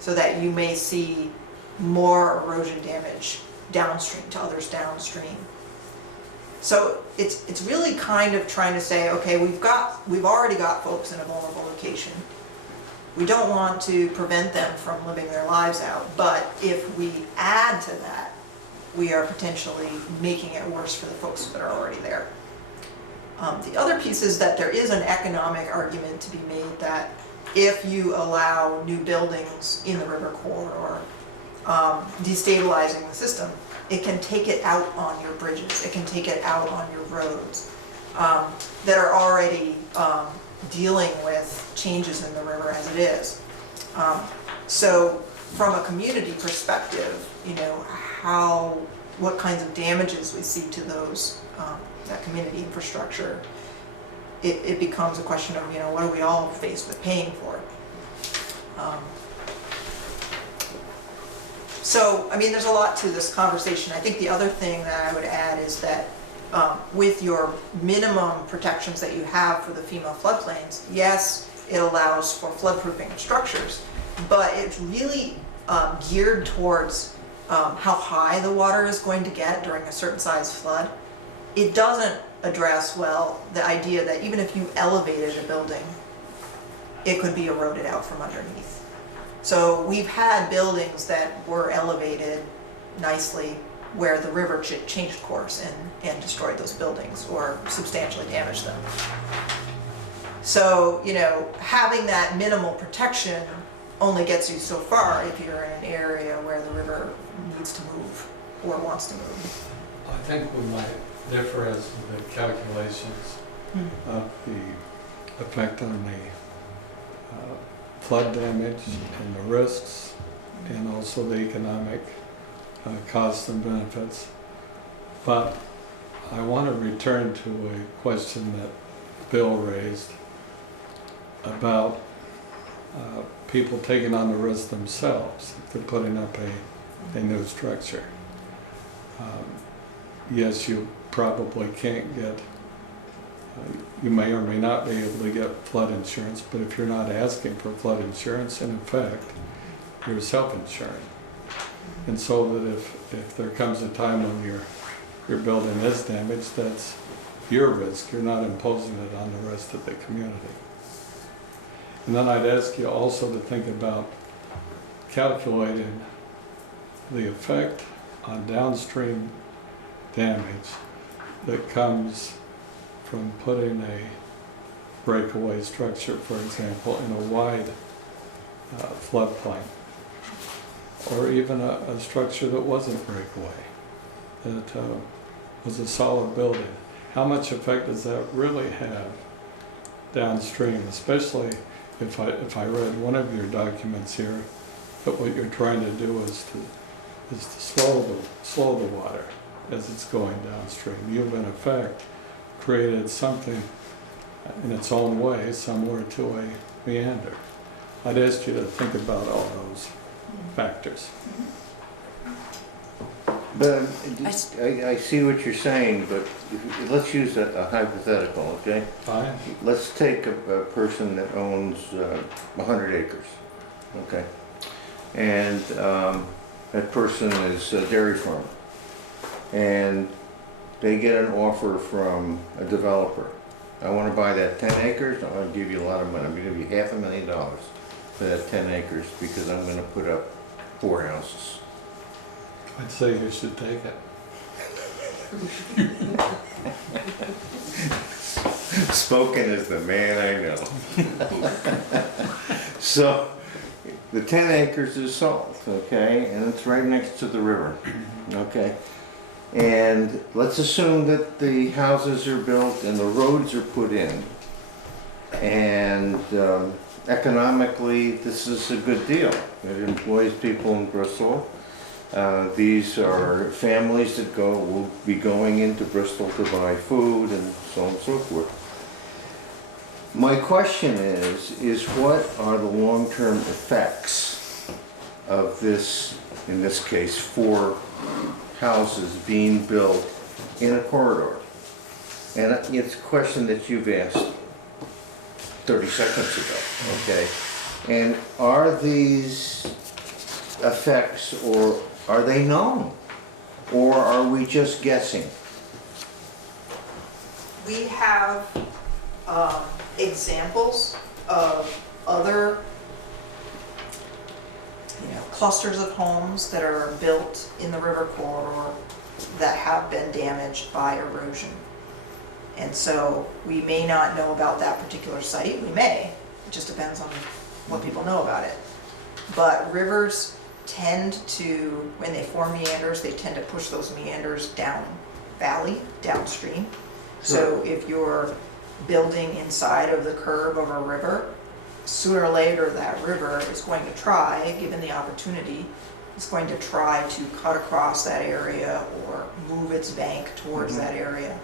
so that you may see more erosion damage downstream to others downstream. So it's really kind of trying to say, okay, we've already got folks in a vulnerable location. We don't want to prevent them from living their lives out, but if we add to that, we are potentially making it worse for the folks that are already there. The other piece is that there is an economic argument to be made that if you allow new buildings in the river corridor, destabilizing the system, it can take it out on your bridges, it can take it out on your roads that are already dealing with changes in the river as it is. So from a community perspective, you know, what kinds of damages we see to those, that community infrastructure, it becomes a question of, you know, what are we all faced with paying for? So, I mean, there's a lot to this conversation. I think the other thing that I would add is that with your minimum protections that you have for the FEMA floodplains, yes, it allows for floodproofing of structures, but it's really geared towards how high the water is going to get during a certain size flood. It doesn't address well the idea that even if you elevated a building, it could be eroded out from underneath. So we've had buildings that were elevated nicely where the river changed course and destroyed those buildings or substantially damaged them. So, you know, having that minimal protection only gets you so far if you're in an area where the river needs to move or wants to move. I think we might differ as to the calculations of the effect on the flood damage and the risks, and also the economic costs and benefits. But I want to return to a question that Bill raised about people taking on the risk themselves if they're putting up a new structure. Yes, you probably can't get, you may or may not be able to get flood insurance, but if you're not asking for flood insurance, in effect, you're self-insuring. And so that if there comes a time when your building is damaged, that's your risk. You're not imposing it on the rest of the community. And then I'd ask you also to think about calculating the effect on downstream damage that comes from putting a breakaway structure, for example, in a wide floodplain, or even a structure that wasn't breakaway, that was a solid building. How much effect does that really have downstream, especially if I read one of your documents here, that what you're trying to do is to slow the water as it's going downstream. You've in effect created something in its own way, similar to meander. I'd ask you to think about all those factors. But I see what you're saying, but let's use a hypothetical, okay? Fine? Let's take a person that owns 100 acres, okay? And that person is a dairy farmer. And they get an offer from a developer. I want to buy that 10 acres, I want to give you a lot of money. I'm going to give you $500,000 for that 10 acres because I'm going to put up 4 houses. I'd say you should take it. Spoken as the man I know. So, the 10 acres is sold, okay, and it's right next to the river, okay? And let's assume that the houses are built and the roads are put in. And economically, this is a good deal. It employs people in Bristol. These are families that will be going into Bristol to buy food and so on and so forth. My question is what are the long-term effects of this, in this case, 4 houses being built in a corridor? And it's a question that you've asked 30 seconds ago, okay? And are these effects, or are they known? Or are we just guessing? We have examples of other, clusters of homes that are built in the river corridor that have been damaged by erosion. And so we may not know about that particular site. We may. It just depends on what people know about it. But rivers tend to, when they form meanders, they tend to push those meanders down valley, downstream. So if you're building inside of the curve of a river, sooner or later that river is going to try, given the opportunity, is going to try to cut across that area or move its bank towards that area.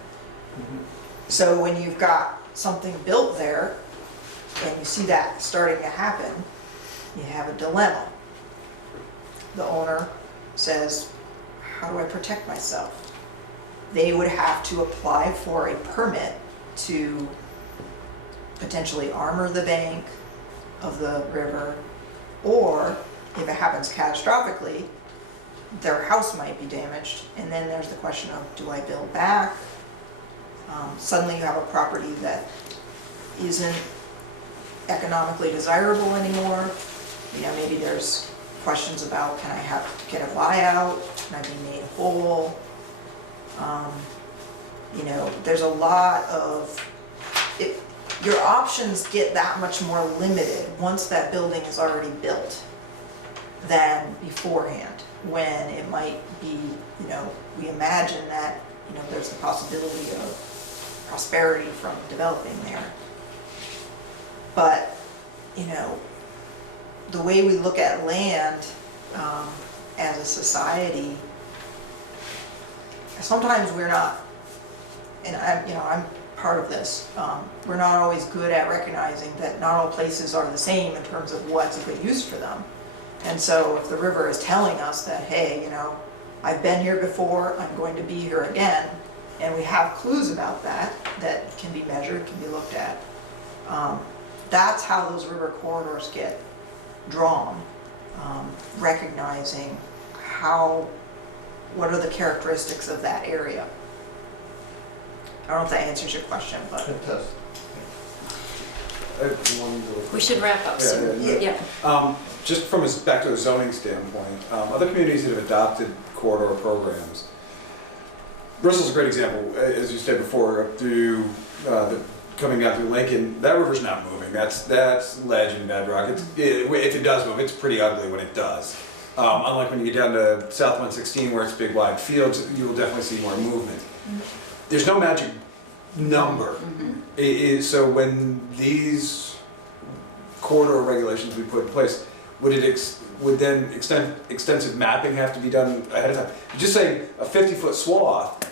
So when you've got something built there and you see that starting to happen, you have a dilemma. The owner says, how do I protect myself? They would have to apply for a permit to potentially armor the bank of the river, or if it happens catastrophically, their house might be damaged. And then there's the question of, do I build back? Suddenly you have a property that isn't economically desirable anymore. Maybe there's questions about, can I get a buyout? Can I be made whole? There's a lot of, your options get that much more limited once that building is already built than beforehand, when it might be, we imagine that, there's the possibility of prosperity from developing there. But, the way we look at land as a society, sometimes we're not, and I'm part of this, we're not always good at recognizing that not all places are the same in terms of what's a good use for them. And so if the river is telling us that, hey, I've been here before, I'm going to be here again, and we have clues about that can be measured, can be looked at, that's how those river corridors get drawn, recognizing what are the characteristics of that area. I don't know if that answers your question, but. It does. We should wrap up soon. Yeah. Just back to a zoning standpoint, other communities that have adopted corridor programs, Bristol's a great example, as you said before, up through coming down through Lincoln. That river's not moving. That's ledge and bedrock. If it does move, it's pretty ugly when it does. Unlike when you get down to South 116 where it's big wide fields, you will definitely see more movement. There's no magic number. So when these corridor regulations we put in place, would then extensive mapping have to be done ahead of time? Just saying a 50-foot swath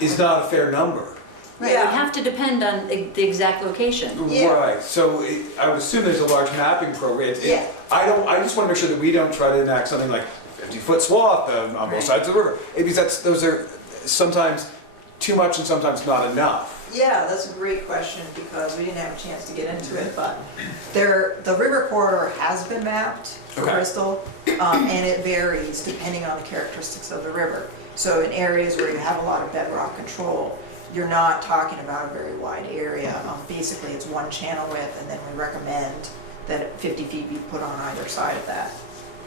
is not a fair number. Right, it would Yeah. have to depend on the exact location. Yeah. Right, so I would assume there's a large mapping program. Yeah. I just want to make sure that we don't try to enact something like 50-foot swath on both Right. sides of the river. Because those are sometimes too much and sometimes not enough. Yeah, that's a great question because we didn't have a chance to get into it, but the river corridor has been mapped for Okay. Bristol, and it varies depending on the characteristics of the river. So in areas where you have a lot of bedrock control, you're not talking about a very wide area. Basically, it's one channel width, and then we recommend that 50 feet be put on either side of that.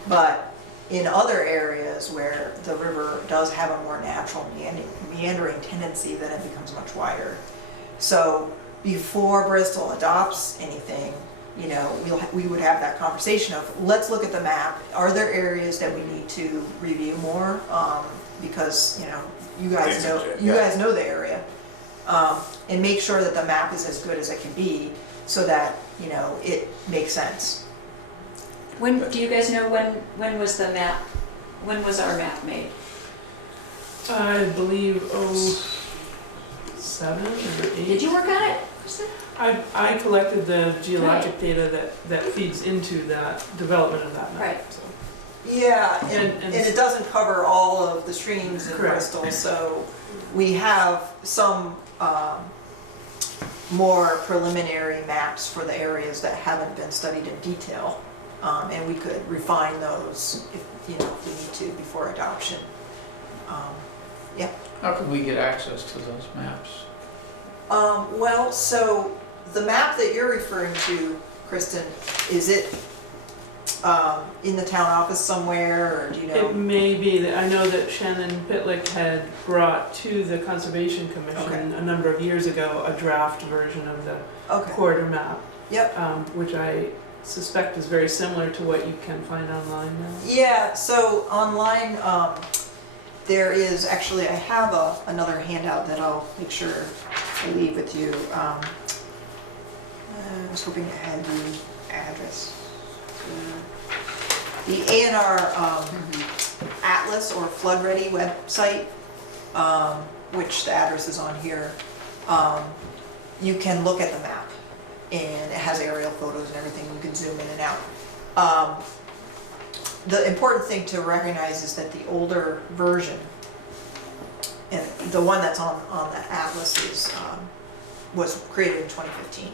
But in other areas where the river does have a more natural meandering tendency, then it becomes much wider. So before Bristol adopts anything, you know, we would have that conversation of, let's look at the map. Are there areas that we need to review more? Because, you know, you guys know the area. And make sure that the map is as good as it can be so that, you know, it makes sense. When, do you guys know when was the map, when was our map made? I believe 07 or 8. Did you work on it, Kristen? I collected the geologic data that feeds into that development of that map. Right. So. Yeah, And- and it doesn't cover all of the streams in Correct. Bristol, so we have some more preliminary maps for the areas that haven't been studied in detail. And we could refine those if, you know, if we need to before adoption. Yeah. How can we get access to those maps? Well, so the map that you're referring to, Kristen, is it in the town office somewhere, or do you know? It may be that, I know that Shannon Pitlick had brought to the Conservation Commission Okay. a number of years ago a draft version of the Okay, corridor map, yep. which I suspect is very similar to what you can find online now. Yeah, so online, there is, actually, I have another handout that I'll make sure I leave with you. I was hoping I had the address. The A&R Atlas or Flood Ready website, which the address is on here, you can look at the map, and it has aerial photos and everything. You can zoom in and out. The important thing to recognize is that the older version, and the one that's on the atlas was created in 2015.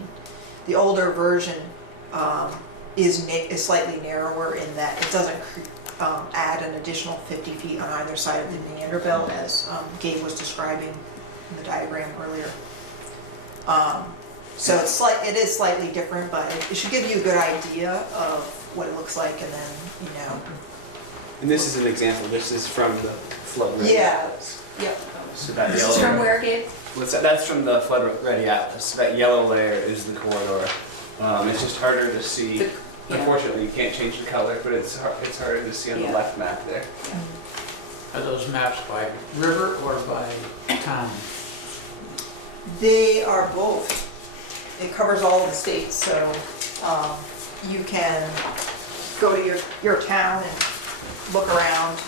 The older version is slightly narrower in that it doesn't add an additional 50 feet on either side of the meander belt, as Gabe was describing in the diagram earlier. So it is slightly different, but it should give you a good idea of what it looks like, and then, you know. And this is an example. This is from the flood ready Yeah. atlas. Yep. So that This yellow. is from where, Gabe? What's that? That's from the flood ready atlas. So that yellow layer is the corridor. It's just harder to see. Yeah. Unfortunately, you can't change the color, but it's harder to see on Yeah. the left map there. Are those maps by river or by town? They are both. It covers all of the states, so you can go to your town and look around,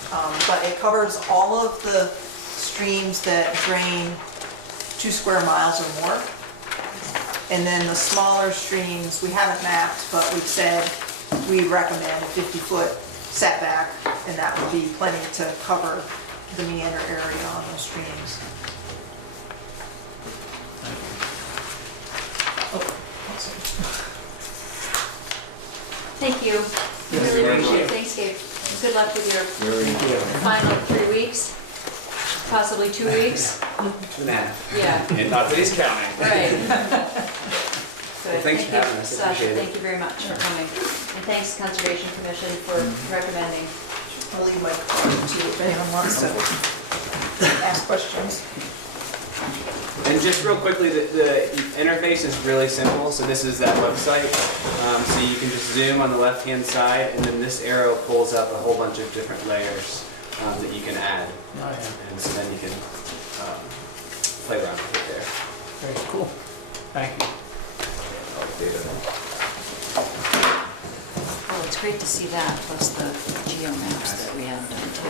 but it covers all of the streams that drain 2 square miles or more. And then the smaller streams, we haven't mapped, but we've said we recommend a 50-foot setback, and that would be plenty to cover the meander area on those streams. Thank you. Really appreciate it. Thanks, Gabe. Good luck with your final 3 weeks, possibly 2 weeks. 2.5. Yeah, And not that he's counting. right. Well, thanks for having us. I Sasha, appreciate it. thank you very much for coming. And thanks Conservation Commission for recommending. I'll leave my card too if anyone wants to ask questions. And just real quickly, the interface is really simple. So this is that website. So you can just zoom on the left-hand side, and then this arrow pulls up a whole bunch of different layers that you can add. Oh, yeah. And so then you can play around with it there. Very cool. Thank you. Oh, it's great to see that, plus the geo maps that we have done too.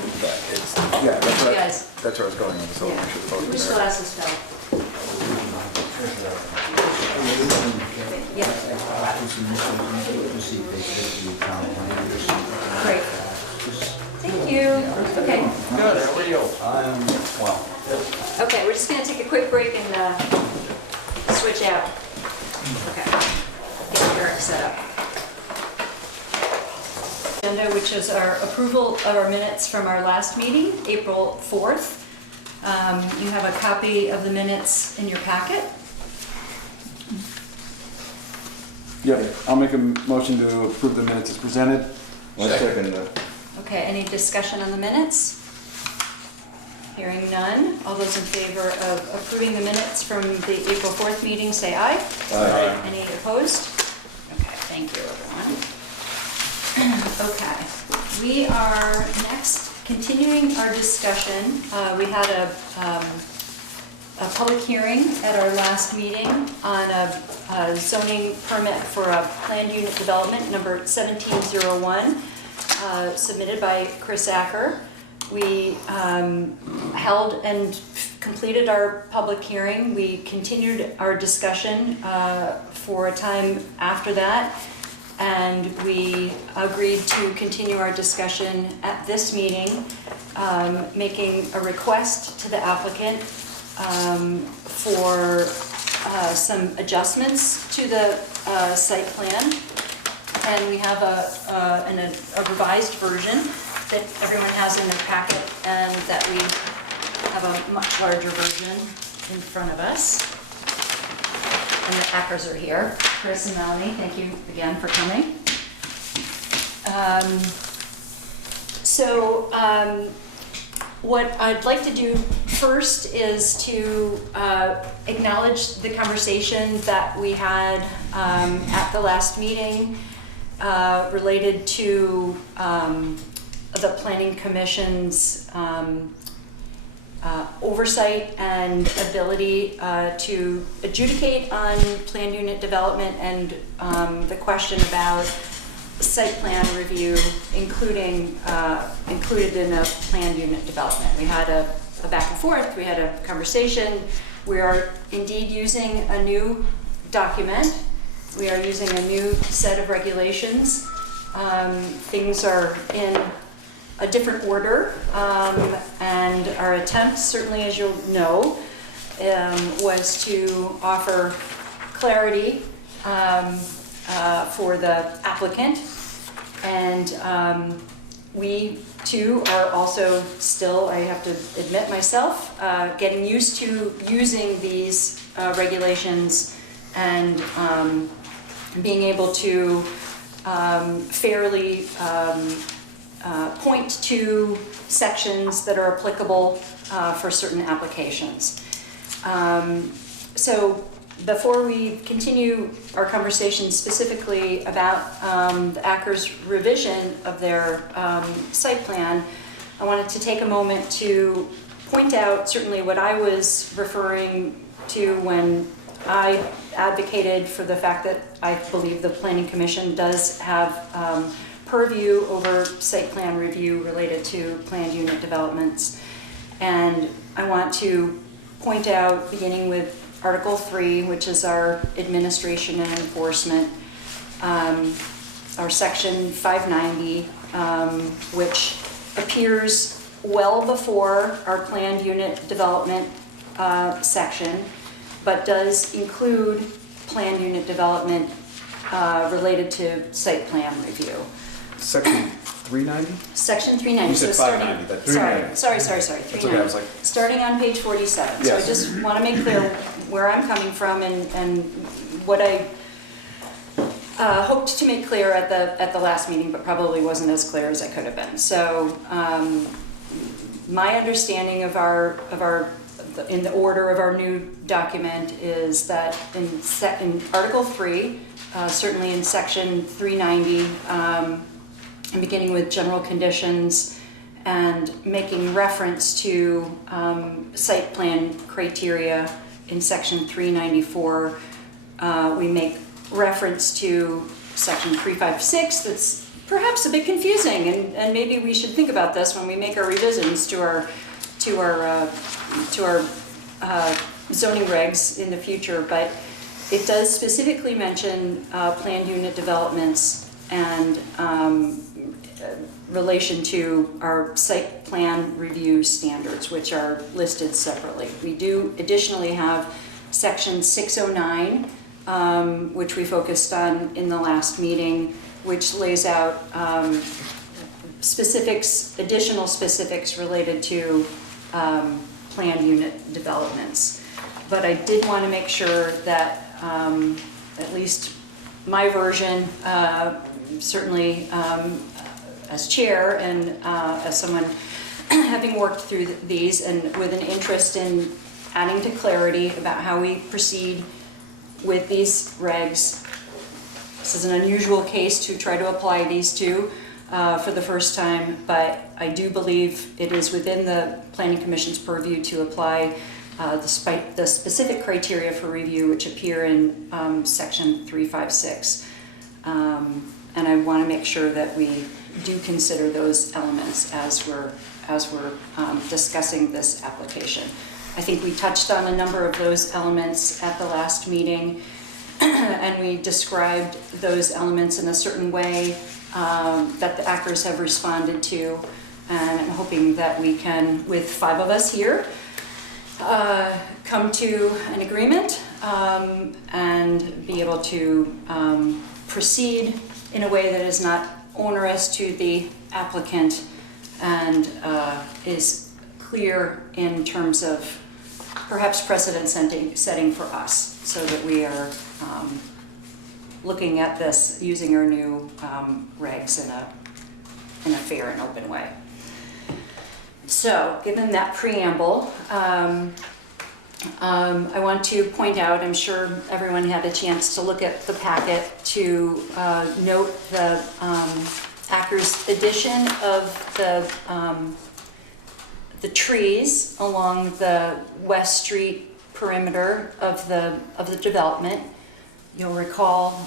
Yeah, You guys, that's where I was going with this yeah. Who's the glasses fell? to see if they fit the town plan or something like Great. that. Just- Thank you. Okay. Good, how are you? I'm, well, Okay, we're just gonna take a quick break and switch out. Okay. Get Eric set up. Agenda, which is our approval of our minutes from our last meeting, April 4th. You have a copy of the minutes in your packet. Yeah, I'll make a motion to approve the minutes as presented. One second, Okay, any discussion on the minutes? Hearing none. All those in favor of approving the minutes from the April 4th meeting, say aye. Aye. Any opposed? Okay, thank you, everyone. Okay, we are next continuing our discussion. We had a public hearing at our last meeting on a zoning permit for a planned unit development number 1701, submitted by Chris Acker. We held and completed our public hearing. We continued our discussion for a time after that, and we agreed to continue our discussion at this meeting, making a request to the applicant for some adjustments to the site plan. And we have a revised version that everyone has in their packet, and that we have a much larger version in front of us. And the Ackers are here. Chris and Melanie, thank you again for coming. What I'd like to do first is to acknowledge the conversation that we had at the last meeting related to the Planning Commission's oversight and ability to adjudicate on planned unit development, and the question about site plan review included in a planned unit development. We had a back and forth, we had a conversation. We are indeed using a new document. We are using a new set of regulations. Things are in a different order, and our attempt, certainly as you'll know, was to offer clarity for the applicant, and we too are also still, I have to admit myself, getting used to using these regulations and being able to fairly point to sections that are applicable for certain applications. So before we continue our conversation specifically about the Ackers' revision of their site plan, I wanted to take a moment to point out certainly what I was referring to when I advocated for the fact that I believe the Planning Commission does have purview over site plan review related to planned unit developments. And I want to point out, beginning with Article 3, which is our administration and enforcement, our section 590, which appears well before our planned unit development section, but does include planned unit development related to site plan review. Section 390? Section 390. You said so starting- 590, that's 390. Sorry, That's 390. okay, I was like, Starting on page 47. So I Yes. just want to make clear where I'm coming from and what I hoped to make clear at the last meeting, but probably wasn't as clear as I could have been. So my understanding of in the order of our new document is that in Article 3, certainly in section 390, and beginning with general conditions and making reference to site plan criteria in section 394, we make reference to section 356 that's perhaps a bit confusing, and maybe we should think about this when we make our revisions to our zoning regs in the future. But It does specifically mention planned unit developments and relation to our site plan review standards, which are listed separately. We do additionally have section 609, which we focused on in the last meeting, which lays out specifics, additional specifics related to planned unit developments. But I did want to make sure that at least my version, certainly as chair and as someone having worked through these and with an interest in adding to clarity about how we proceed with these regs. This is an unusual case to try to apply these to for the first time, but I do believe it is within the Planning Commission's purview to apply the specific criteria for review which appear in section 356. And I want to make sure that we do consider those elements as we're discussing this application. I think we touched on a number of those elements at the last meeting, and we described those elements in a certain way that the actors have responded to, and I'm hoping that we can, with 5 of us here, come to an agreement and be able to proceed in a way that is not onerous to the applicant and is clear in terms of perhaps precedent setting for us, so that we are looking at this using our new regs in a fair and open way. So, given that preamble, I want to point out, I'm sure everyone had a chance to look at the packet, to note the Acker's addition of the trees along the West Street perimeter of the development. You'll recall,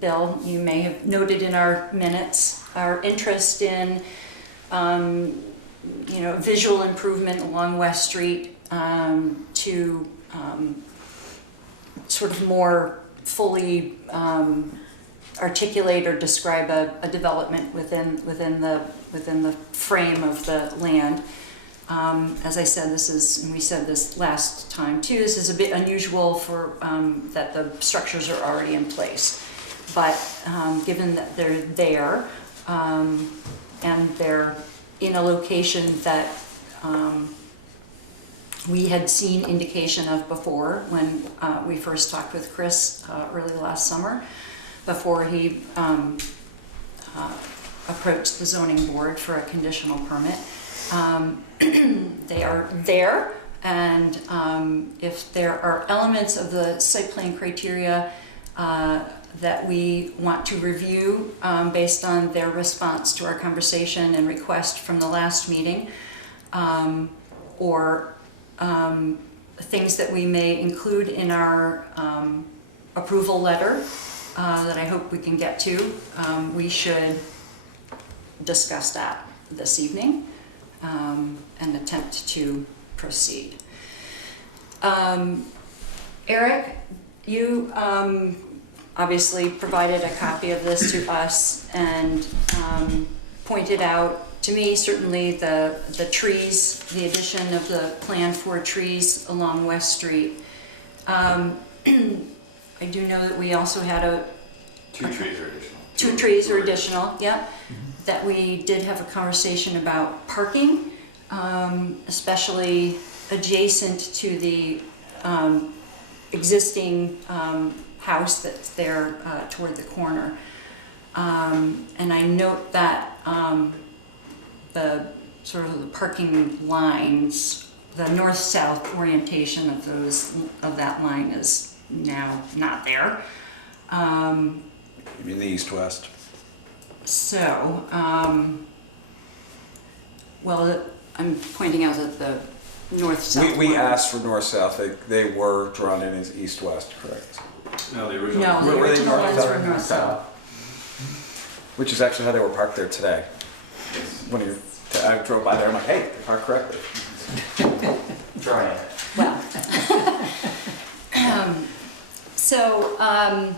Bill, you may have noted in our minutes our interest in visual improvement along West Street to sort of more fully articulate or describe a development within the frame of the land. As I said, and we said this last time too, this is a bit unusual for that the structures are already in place. But given that they're there and they're in a location that we had seen indication of before when we first talked with Chris early last summer, before he approached the zoning board for a conditional permit. They are there, and if there are elements of the site plan criteria that we want to review based on their response to our conversation and request from the last meeting, or things that we may include in our approval letter that I hope we can get to, we should discuss that this evening and attempt to proceed. Eric, you obviously provided a copy of this to us and pointed out to me certainly the trees, the addition of the plan for trees along West Street. I do know that we also had Two trees are additional. Two trees are additional, yep. That we did have a conversation about parking, especially adjacent to the existing house that's there toward the corner. And I note that the sort of the parking lines, the north-south orientation of that line is now not there. You mean the east-west? So, well, I'm pointing out that the north-south. We line- asked for north-south. They were drawn in as east-west, correct? No, the original. No, the Were they original ones north-south? were north-south. Which is actually how they were parked there today. When I drove by there, I'm like, hey, they parked correctly. Trying. Well, So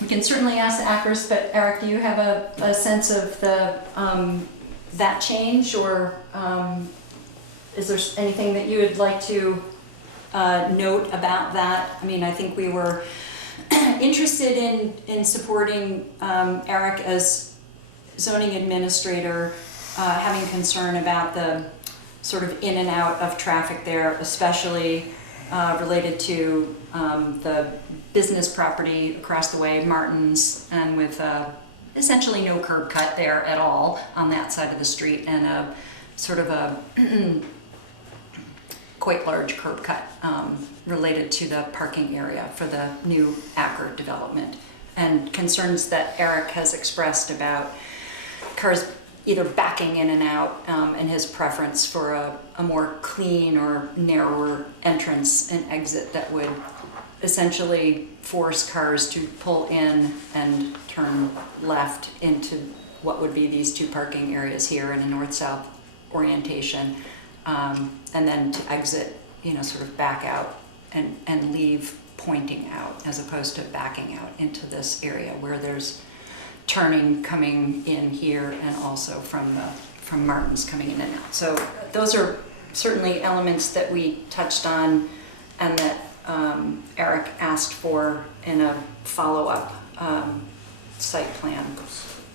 we can certainly ask the Ackers, but Eric, do you have a sense of that change, or is there anything that you would like to note about that? I mean, I think we were interested in supporting Eric as zoning administrator, having concern about the sort of in and out of traffic there, especially related to the business property across the way, Martin's, and with essentially no curb cut there at all on that side of the street, and a sort of a quite large curb cut related to the parking area for the new Acker development, and concerns that Eric has expressed about cars either backing in and out, and his preference for a more clean or narrower entrance and exit that would essentially force cars to pull in and turn left into what would be these two parking areas here in a north-south orientation, and then to exit, you know, sort of back out and leave pointing out, as opposed to backing out into this area where there's turning coming in here, and also from Martin's coming in and out. So those are certainly elements that we touched on, and that Eric asked for in a follow-up site plan.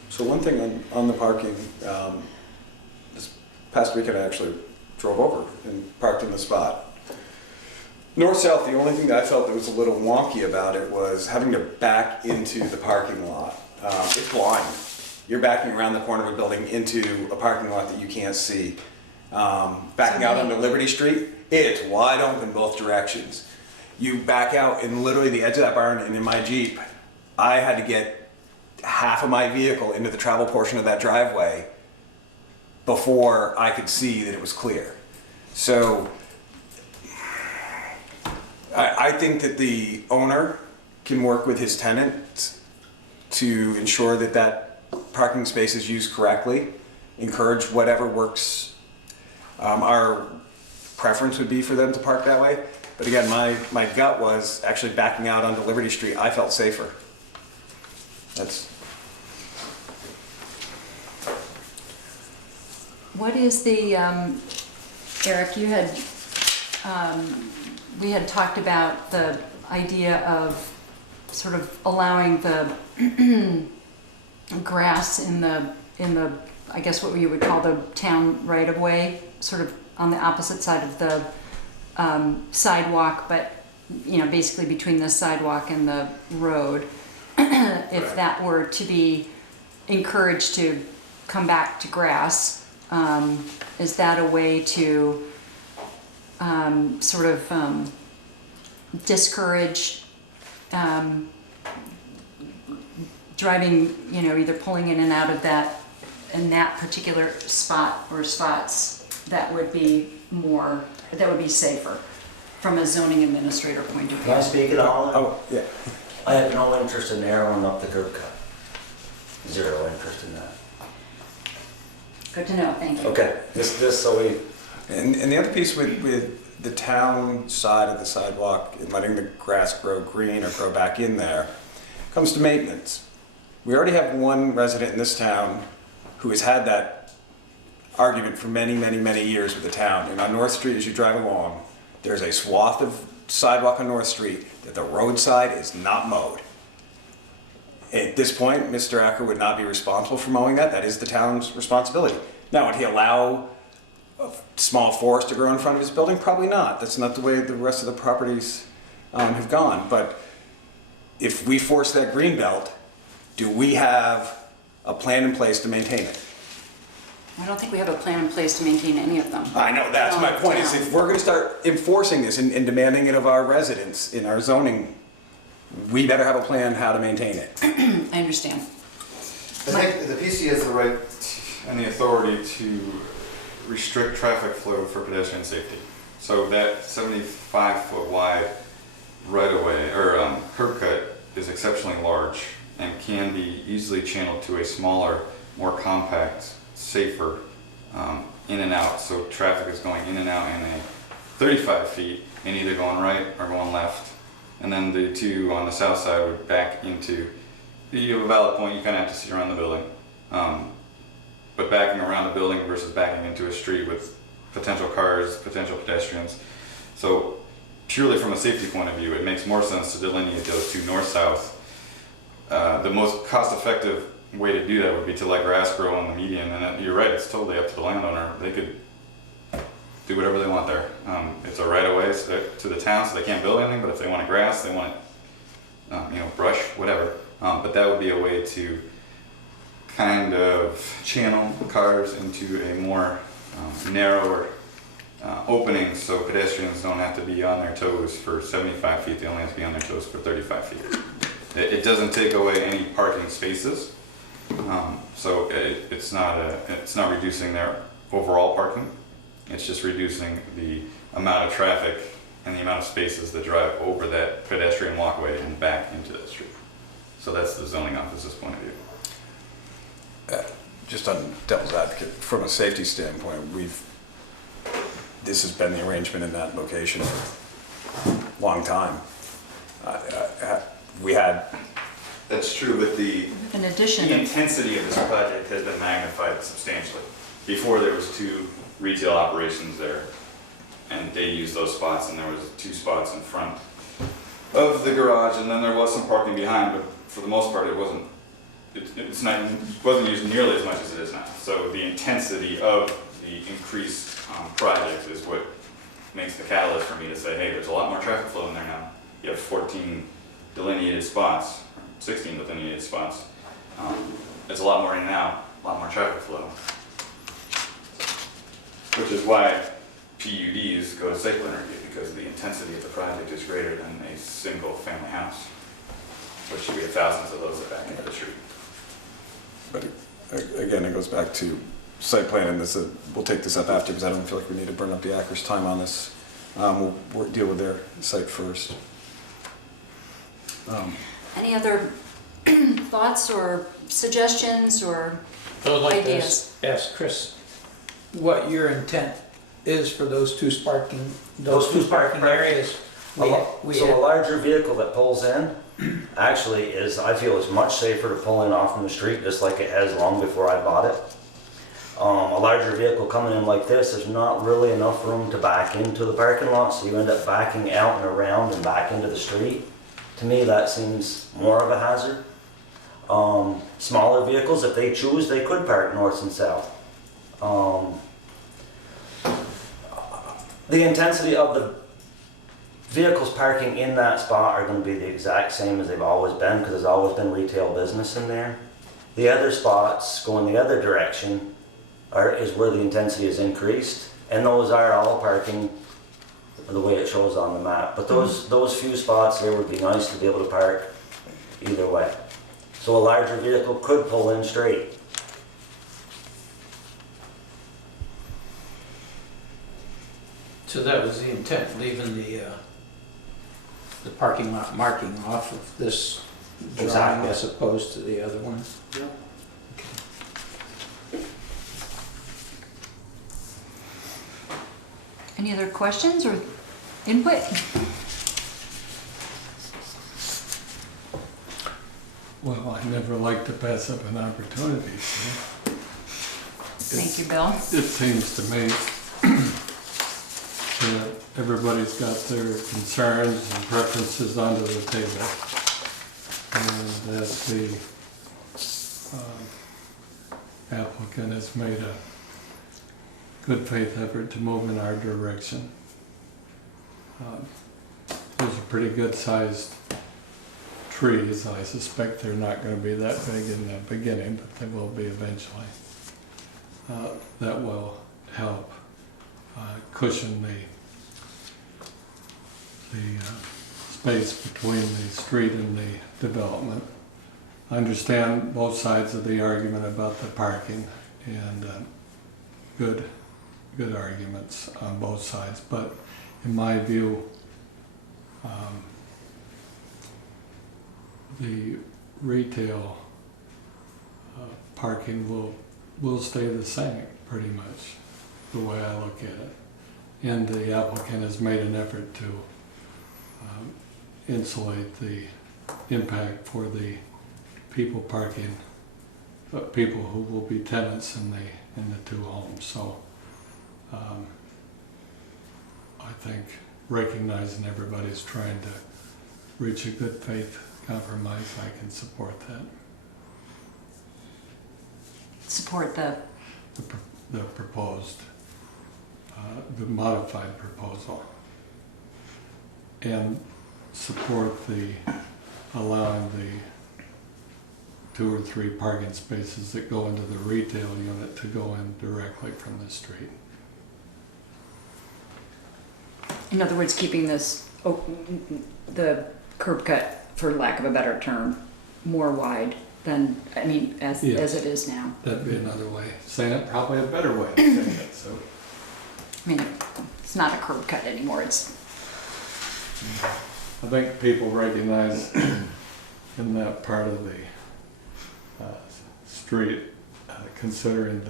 So one thing on the parking, this past weekend I actually drove over and parked in the spot. North-south, the only thing that I felt that was a little wonky about it was having to back into the parking lot. It's blind. You're backing around the corner of a building into a parking lot that you can't see. Backing out onto Liberty Street, it's wide open both directions. You back out in literally the edge of that barn, and in my Jeep, I had to get half of my vehicle into the travel portion of that driveway before I could see that it was clear. So I think that the owner can work with his tenant to ensure that that parking space is used correctly, encourage whatever works. Our preference would be for them to park that way. But again, my gut was actually backing out onto Liberty Street. I felt safer. That's. What is the, Eric, you had, we had talked about the idea of sort of allowing the grass in the, I guess what you would call the town right of way, sort of on the opposite side of the sidewalk, but, you know, basically between the sidewalk and the road. If that were to be encouraged to come back to grass, is that a way to sort of discourage driving, you know, either pulling in and out of that, in that particular spot or spots that would be more, that would be safer from a zoning administrator point of view? Can I speak at all? Oh, yeah. I have no interest in narrowing up the curb cut. Zero interest in that. Good to know, thank you. Okay, just so we... And the other piece with the town side of the sidewalk and letting the grass grow green or grow back in there comes to maintenance. We already have one resident in this town who has had that argument for many, many, many years with the town. And on North Street, as you drive along, there's a swath of sidewalk on North Street that the roadside is not mowed. At this point, Mr. Acker would not be responsible for mowing that. That is the town's responsibility. Now, would he allow a small forest to grow in front of his building? Probably not. That's not the way the rest of the properties have gone. But if we force that green belt, do we have a plan in place to maintain it? I don't think we have a plan in place to maintain any of them. I know, that's my point, is if we're going to start enforcing this and demanding it of our residents in our zoning, we better have a plan how to maintain it. I understand. I think the PC has the right and the authority to restrict traffic flow for pedestrian safety. So that 75-foot wide right-of-way or curb cut is exceptionally large and can be easily channeled to a smaller, more compact, safer in and out. So traffic is going in and out in a 35 feet and either going right or going left and then the two on the south side would back into, you have a valid point, you kind of have to see around the building. But backing around the building versus backing into a street with potential cars, potential pedestrians. So purely from a safety point of view, it makes more sense to delineate those two north-south. The most cost-effective way to do that would be to let grass grow on the median, and you're right, it's totally up to the landowner. They could do whatever they want there. It's a right-of-way to the town, so they can't build anything, but if they want grass, they want brush, whatever. But that would be a way to kind of channel cars into a more narrower opening, so pedestrians don't have to be on their toes for 75 feet, they only have to be on their toes for 35 feet. It doesn't take away any parking spaces, so it's not reducing their overall parking, it's just reducing the amount of traffic and the amount of spaces that drive over that pedestrian walkway and back into that street. So that's the zoning office's point of view. Just on devil's advocate, from a safety standpoint, this has been the arrangement in that location for a long time. We had. That's true, but the intensity of this project has been magnified substantially. Before there was 2 retail operations there, and they used those spots, and there was 2 spots in front of the garage, and then there was some parking behind, but for the most part it wasn't used nearly as much as it is now. So the intensity of the increased project is what makes the catalyst for me to say, hey, there's a lot more traffic flow in there now. You have 14 delineated spots, 16 delineated spots. There's a lot more in now, a lot more traffic flow. Which is why PUDs go to site plan review, because the intensity of the project is greater than a single family house, which we have thousands of those that back into the street. But again, it goes back to site plan, and we'll take this up after, because I don't feel like we need to burn up the Acres' time on this. We'll deal with their site first. Any other thoughts or suggestions or I would like ideas? to ask Chris what your intent is for those two parking areas. So a larger vehicle that pulls in actually I feel is much safer to pull in off from the street, just like it has long before I bought it. A larger vehicle coming in like this, there's not really enough room to back into the parking lot, so you end up backing out and around and back into the street. To me, that seems more of a hazard. Smaller vehicles, if they choose, they could park north and south. The intensity of the vehicles parking in that spot are going to be the exact same as they've always been, because there's always been retail business in there. The other spots going the other direction is where the intensity is increased, and those are all parking the way it shows on the map. But those few spots there would be nice to be able to park either way. So a larger vehicle could pull in straight. So that was the intent, leaving the parking lot marking off of this drawing Exactly. as opposed to the other one? Yeah. Any other questions or input? Well, I never like to pass up an opportunity, so. Thank you, Bill. It seems to me that everybody's got their concerns and preferences onto the table. And that the applicant has made a good faith effort to move in our direction. Those are pretty good sized trees. I suspect they're not going to be that big in the beginning, but they will be eventually. That will help cushion the space between the street and the development. I understand both sides of the argument about the parking, and good arguments on both sides, but in my view, the retail parking will stay the same, pretty much, the way I look at it. And the applicant has made an effort to insulate the impact for the people parking, people who will be tenants in the two homes. So I think recognizing everybody's trying to reach a good faith compromise, I can support that. Support the, The proposed, the modified proposal. And support the, allowing the 2 or 3 parking spaces that go into the retail unit to go in directly from the street. In other words, keeping this, the curb cut, for lack of a better term, more wide than, I mean, as it is now. That'd be another way, saying it, probably a better way of saying it, so. I mean, it's not a curb cut anymore, it's, I think people recognize in that part of the street, considering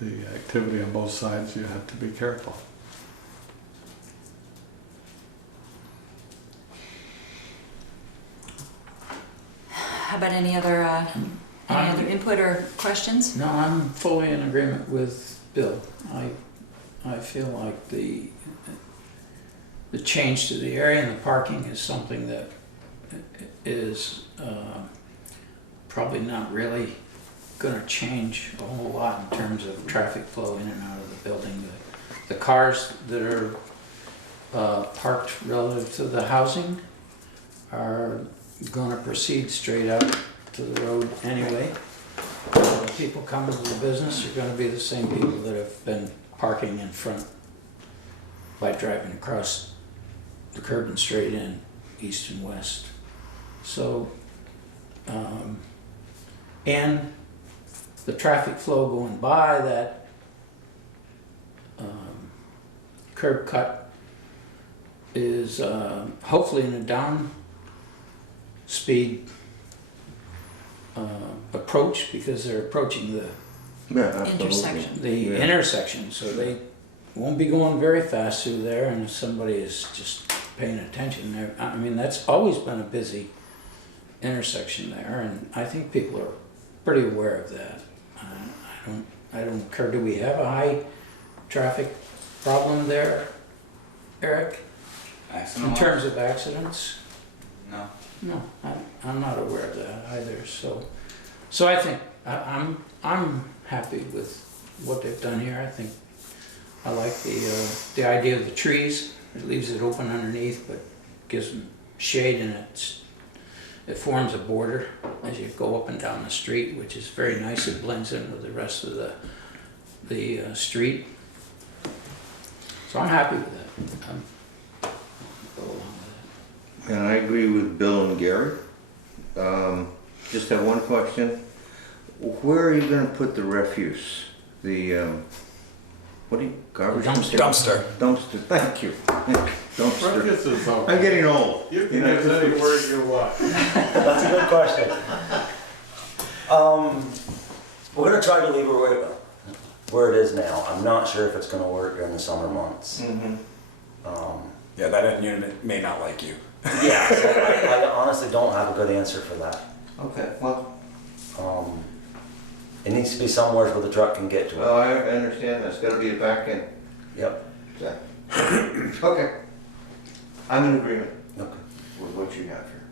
the activity on both sides, you have to be careful. how about any other input or questions? No, I'm fully in agreement with Bill. I feel like the change to the area and the parking is something that is probably not really going to change a whole lot in terms of traffic flow in and out of the building. The cars that are parked relative to the housing are going to proceed straight out to the road anyway. The people coming to the business are going to be the same people that have been parking in front by driving across the curb and straight in, east and west. So, and the traffic flow going by that curb cut is hopefully in a down speed approach, because they're approaching the intersection, so they won't be going very fast through there, and if somebody is just paying attention there, I mean, that's always been a busy intersection there, and I think people are pretty aware of that. I don't care, do we have a high traffic problem there, Eric? In terms of accidents? No. No, I'm not aware of that either, so I think, I'm happy with what they've done here. I think I like the idea of the trees. It leaves it open underneath, but gives them shade, and it forms a border as you go up and down the street, which is very nice. It blends in with the rest of the street. So I'm happy with that. Go along with And I agree with Bill and Gary. Just have one question. Where are you gonna put the refuse? The, what do you, garbage? Dumpster. Dumpster, thank you. Dumpster. This is okay. I'm getting old. You can use any word you want. That's a good question. We're gonna try to leave it where it is now. I'm not sure if it's gonna work during the summer months. Yeah, that end unit may not like you. Yeah, so I honestly don't have a good answer for that. Okay, well, It needs to be somewhere where the truck can get to it. well, I understand that's gotta be a back end. Yep. Okay. I'm in agreement Okay. with what you have here.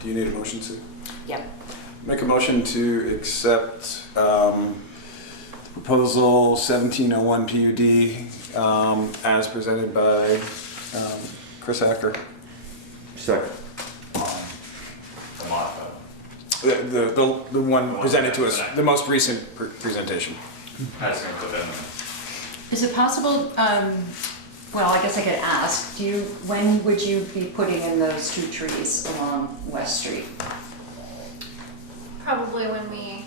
Do you need a motion, Sue? yep. Make a motion to accept proposal 1701 PUD as presented by Chris Acker. Second. The one presented to us, the most recent presentation. Is it possible, well, I guess I could ask, when would you be putting in those 2 trees along West Street? Probably when we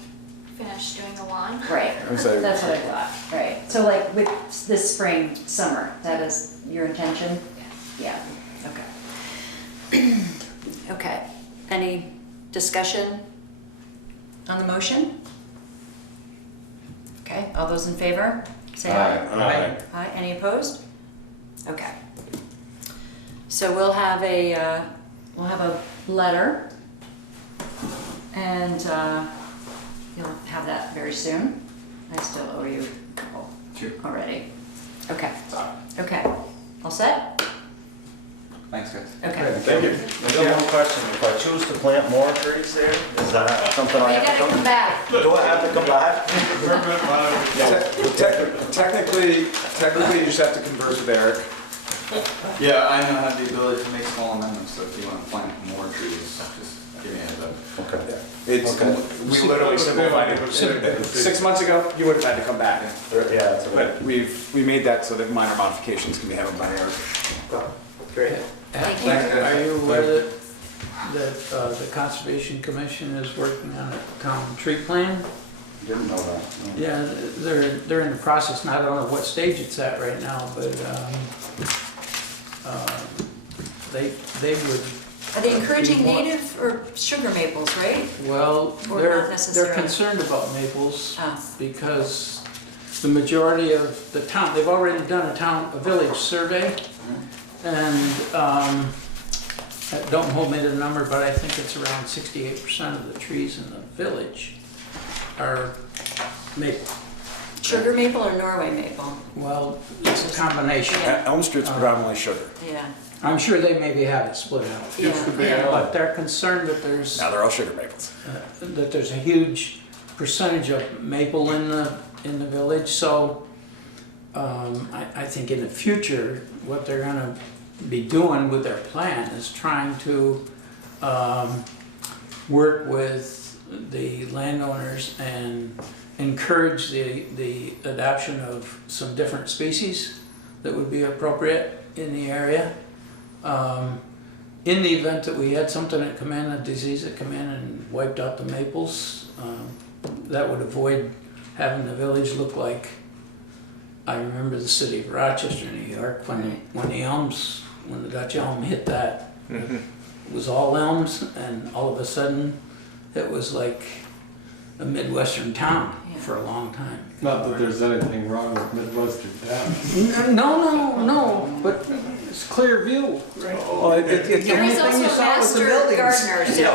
finish doing the lawn. Right, I'm sorry. that's what I thought, right. So like with this spring, summer, that is your intention? Yeah, okay. Okay, any discussion on the motion? Okay, all those in favor, say aye. Aye. Aye, any opposed? Okay. So we'll have a letter, and you'll have that very soon. I still owe you a couple already. Okay. Okay. All set? Thanks, guys. Okay. Thank you. I got one question. If I choose to plant more trees there, is that something I You have gotta to come back. Do I have to come back? Technically, you just have to converse with Eric. Yeah, I know I have the ability to make small amendments, so if you want to plant more trees, just give me a heads up. Okay. It's, we literally simplified it. 6 months ago, you would have had to come back. Yeah, that's okay. But we made that so that minor modifications can be handled by Eric. Great. Thank you. Are you aware that the Conservation Commission is working on a town tree plan? Didn't know that. No. Yeah, they're in the process, and I don't know what stage it's at right now, but they would. Are they encouraging native or sugar maples, right? Well, Or not they're necessarily? concerned about maples Ah. because the majority of the town, they've already done a village survey, and don't hold me to the number, but I think it's around 68% of the trees in the village are maple. Sugar maple or Norway maple? Well, it's a combination. Yeah. Elm Street's predominantly sugar. Yeah. I'm sure they maybe have it split out. Yeah. But they're concerned that there's Now they're all sugar maples. a huge percentage of maple in the village. So I think in the future, what they're gonna be doing with their plan is trying to work with the landowners and encourage the adoption of some different species that would be appropriate in the area. In the event that we had something that come in, a disease that come in and wiped out the maples, that would avoid having the village look like, I remember the city of Rochester, New York, when the Dutch elm hit that. It was all elms, and all of a sudden, it was like a Midwestern town for a long time. Not that there's anything wrong with Midwestern towns. No, but it's clear view, right? Well, And he's also a master gardener, so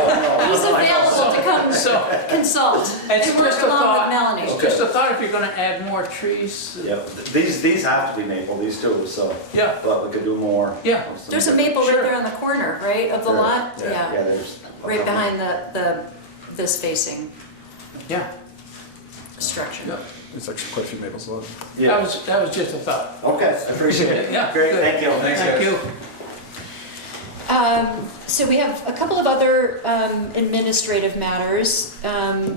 he's available to come consult It's and work just a along thought. with Melanie. It's just a thought, if you're gonna add more trees. Yep, these have to be maple, these two, so, Yeah, but we could do more. yeah. There's a maple right Sure. there on the corner, right, of the lot? Yeah, there's. a Right couple. behind this facing Yeah, structure. yeah. There's actually quite a few maples left. Yeah, That was just a thought. okay, I appreciate it. Yeah, Great, good. thank you. Thank you. So we have a couple of other administrative matters.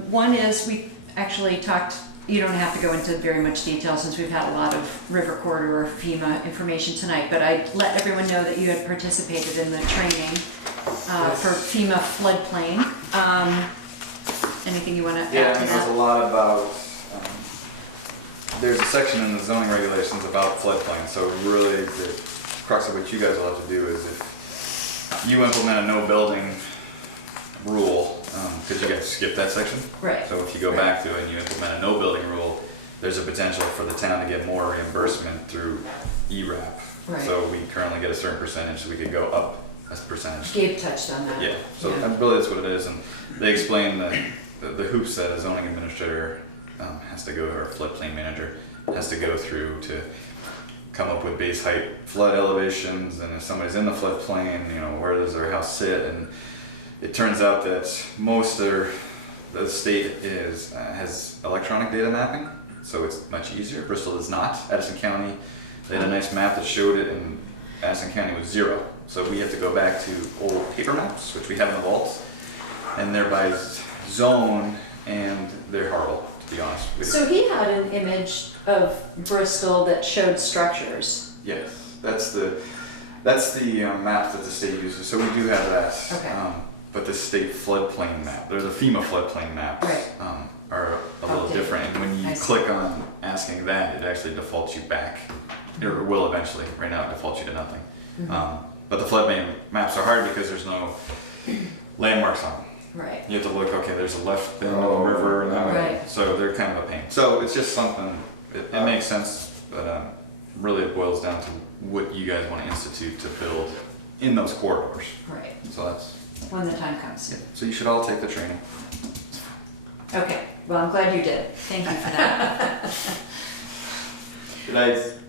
One is we actually talked, you don't have to go into very much detail since we've had a lot of river corridor FEMA information tonight, but I let everyone know that you had participated in the training for FEMA floodplain. Anything you want to Yeah, add I to mean, there's a that? lot about, there's a section in the zoning regulations about floodplain, so really the crux of what you guys will have to do is if you implement a no building rule, because you guys skipped that section. Right. So if you go back to it and you implement a no building rule, there's a potential for the town to get more reimbursement through ERAP. Right. So we currently get a certain percentage, so we could go up a percentage. Gabe touched on that. Yeah, so Yeah. really that's what it is, and they explain the hoops that a zoning administrator has to go, or a floodplain manager has to go through to come up with base height flood elevations, and if somebody's in the floodplain, you know, where does their house sit, and it turns out that most of the state has electronic data mapping, so it's much easier. Bristol does not. Addison County, they had a nice map that showed it, and Addison County was 0. So we have to go back to old paper maps, which we have in the vaults, and they're by zone, and they're horrible, to be honest with you. So he had an image of Bristol that showed structures. Yes, that's the map that the state uses. So we do have that. Okay. But the state floodplain map, there's a FEMA floodplain maps, Right. are a little Okay. different. And when you I see. click on asking that, it actually defaults you back, or will eventually. Right now, it defaults you to nothing. Mm-hmm. But the floodplain maps are hard because there's no landmarks on them. Right. You have to look, okay, there's a left bend of the river, and that way. Right. So they're kind of a pain. So it's just something, it makes sense, but really it boils down to what you guys want to institute to build in those corridors. Right, So that's, when the time comes. so you should all take the training. Okay, well, I'm glad you did. Thank you for that.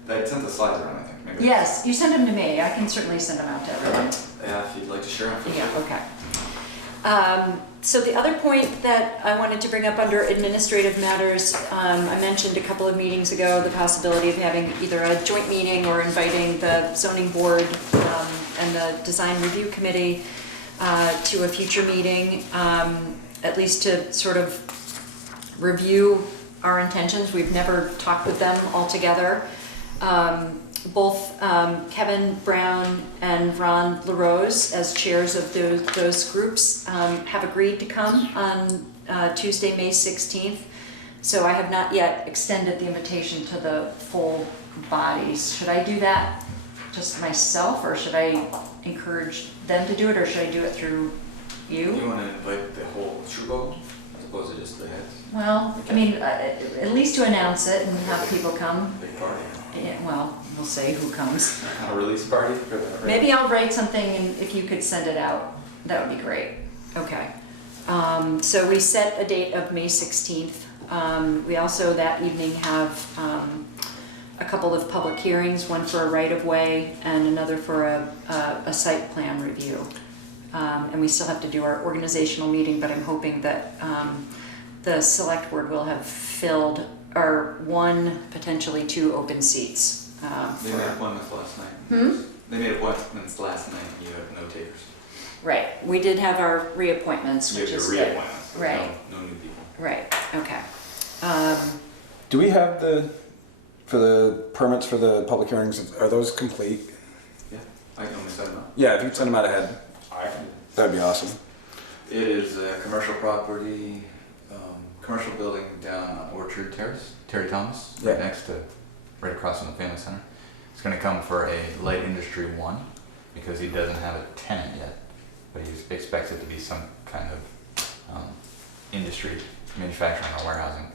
I sent the slides around, I think. Maybe. Yes, you send them to me. I can certainly send them out to everyone. Yeah, if you'd like to share them. Yeah, okay. So the other point that I wanted to bring up under administrative matters, I mentioned a couple of meetings ago the possibility of having either a joint meeting or inviting the zoning board and the design review committee to a future meeting, at least to sort of review our intentions. We've never talked with them all together. Both Kevin Brown and Ron LaRose, as chairs of those groups, have agreed to come on Tuesday, May 16th. So I have not yet extended the invitation to the full bodies. Should I do that just myself, or should I encourage them to do it, or should I do it through you? You want to invite the whole troop as opposed to just the heads? Well, I mean, at least to announce it and have people come. Big party. Yeah, well, we'll say who comes. A release party? Maybe I'll write something and if you could send it out, that would be great. Okay. So we set a date of May 16th. We also that evening have a couple of public hearings, one for a right-of-way and another for a site plan review. And we still have to do our organizational meeting, but I'm hoping that the select board will have filled or one, potentially two open seats. They made appointments last night. They made appointments last night and you have no takers. Right, we did have our reappointments, which is good. Reappointments. Right. No new people. Right, okay. Do we have for the permits for the public hearings, are those complete? Yeah, I can only send them out. Yeah, if you could send them out ahead, I can. that'd be awesome. It is a commercial property, commercial building down on Orchard Terrace, Terry Thomas, right next to, right across from the Family Center. It's gonna come for a light industry 1 because he doesn't have a tenant yet, but he expects it to be some kind of industry, manufacturing or warehousing.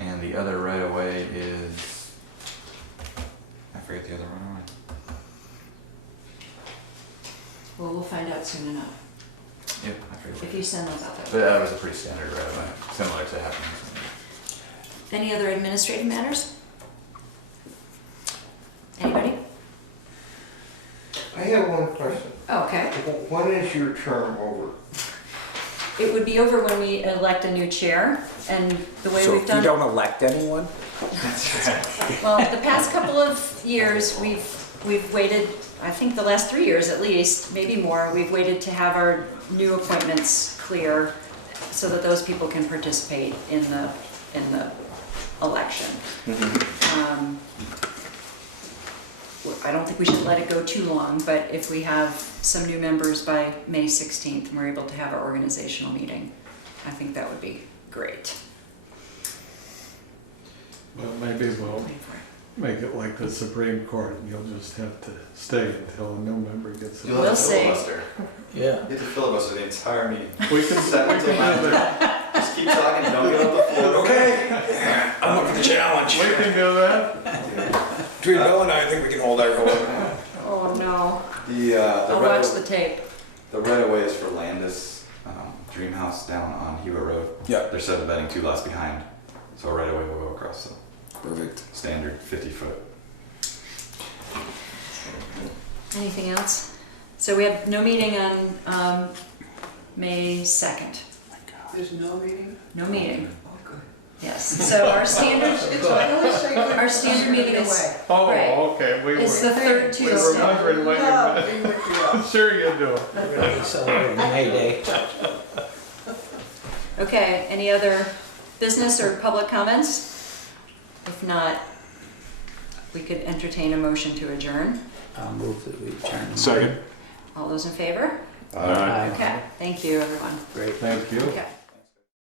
And the other right away is, I forget the other right away. Well, we'll find out soon enough, Yep, I forget. if you send those out. But that was a pretty standard right away, similar to happening. Any other administrative matters? Anybody? I have one question. Okay. When is your term over? It would be over when we elect a new chair, and the way So we've if done. you don't elect anyone? Well, the past couple of years, we've waited, I think the last 3 years at least, maybe more, we've waited to have our new appointments clear so that those people can participate in the election. I don't think we should let it go too long, but if we have some new members by May 16th and we're able to have our organizational meeting, I think that would be great. Well, maybe we'll make it like the Supreme Court, and you'll just have to stay until a new member gets You'll in. We'll have to see. filibuster. Yeah. You have to filibuster the entire meeting. We can Set until just keep talking, don't get off the floor. Okay. I'm up for the challenge. We can do that. Between Bill and I think we can hold our own. Oh, no. The I'll watch the tape. The right of way is for Landis Dream House down on Hewitt Road. Yeah. They're subdividing 2 lots behind, so right away will go across. So Perfect. standard 50-foot. Anything else? So we have no meeting on May 2nd. There's no meeting? No meeting. Yes. So our standard meeting is Oh, Right. okay, we it's the were, third we were Tuesday. wondering when you sure you do. We're gonna celebrate May Day. Okay, any other business or public comments? If not, we could entertain a motion to adjourn. I'll move that we adjourn. Second. All those in favor? Aye. Okay, thank you, everyone. Great. Thank you. Okay.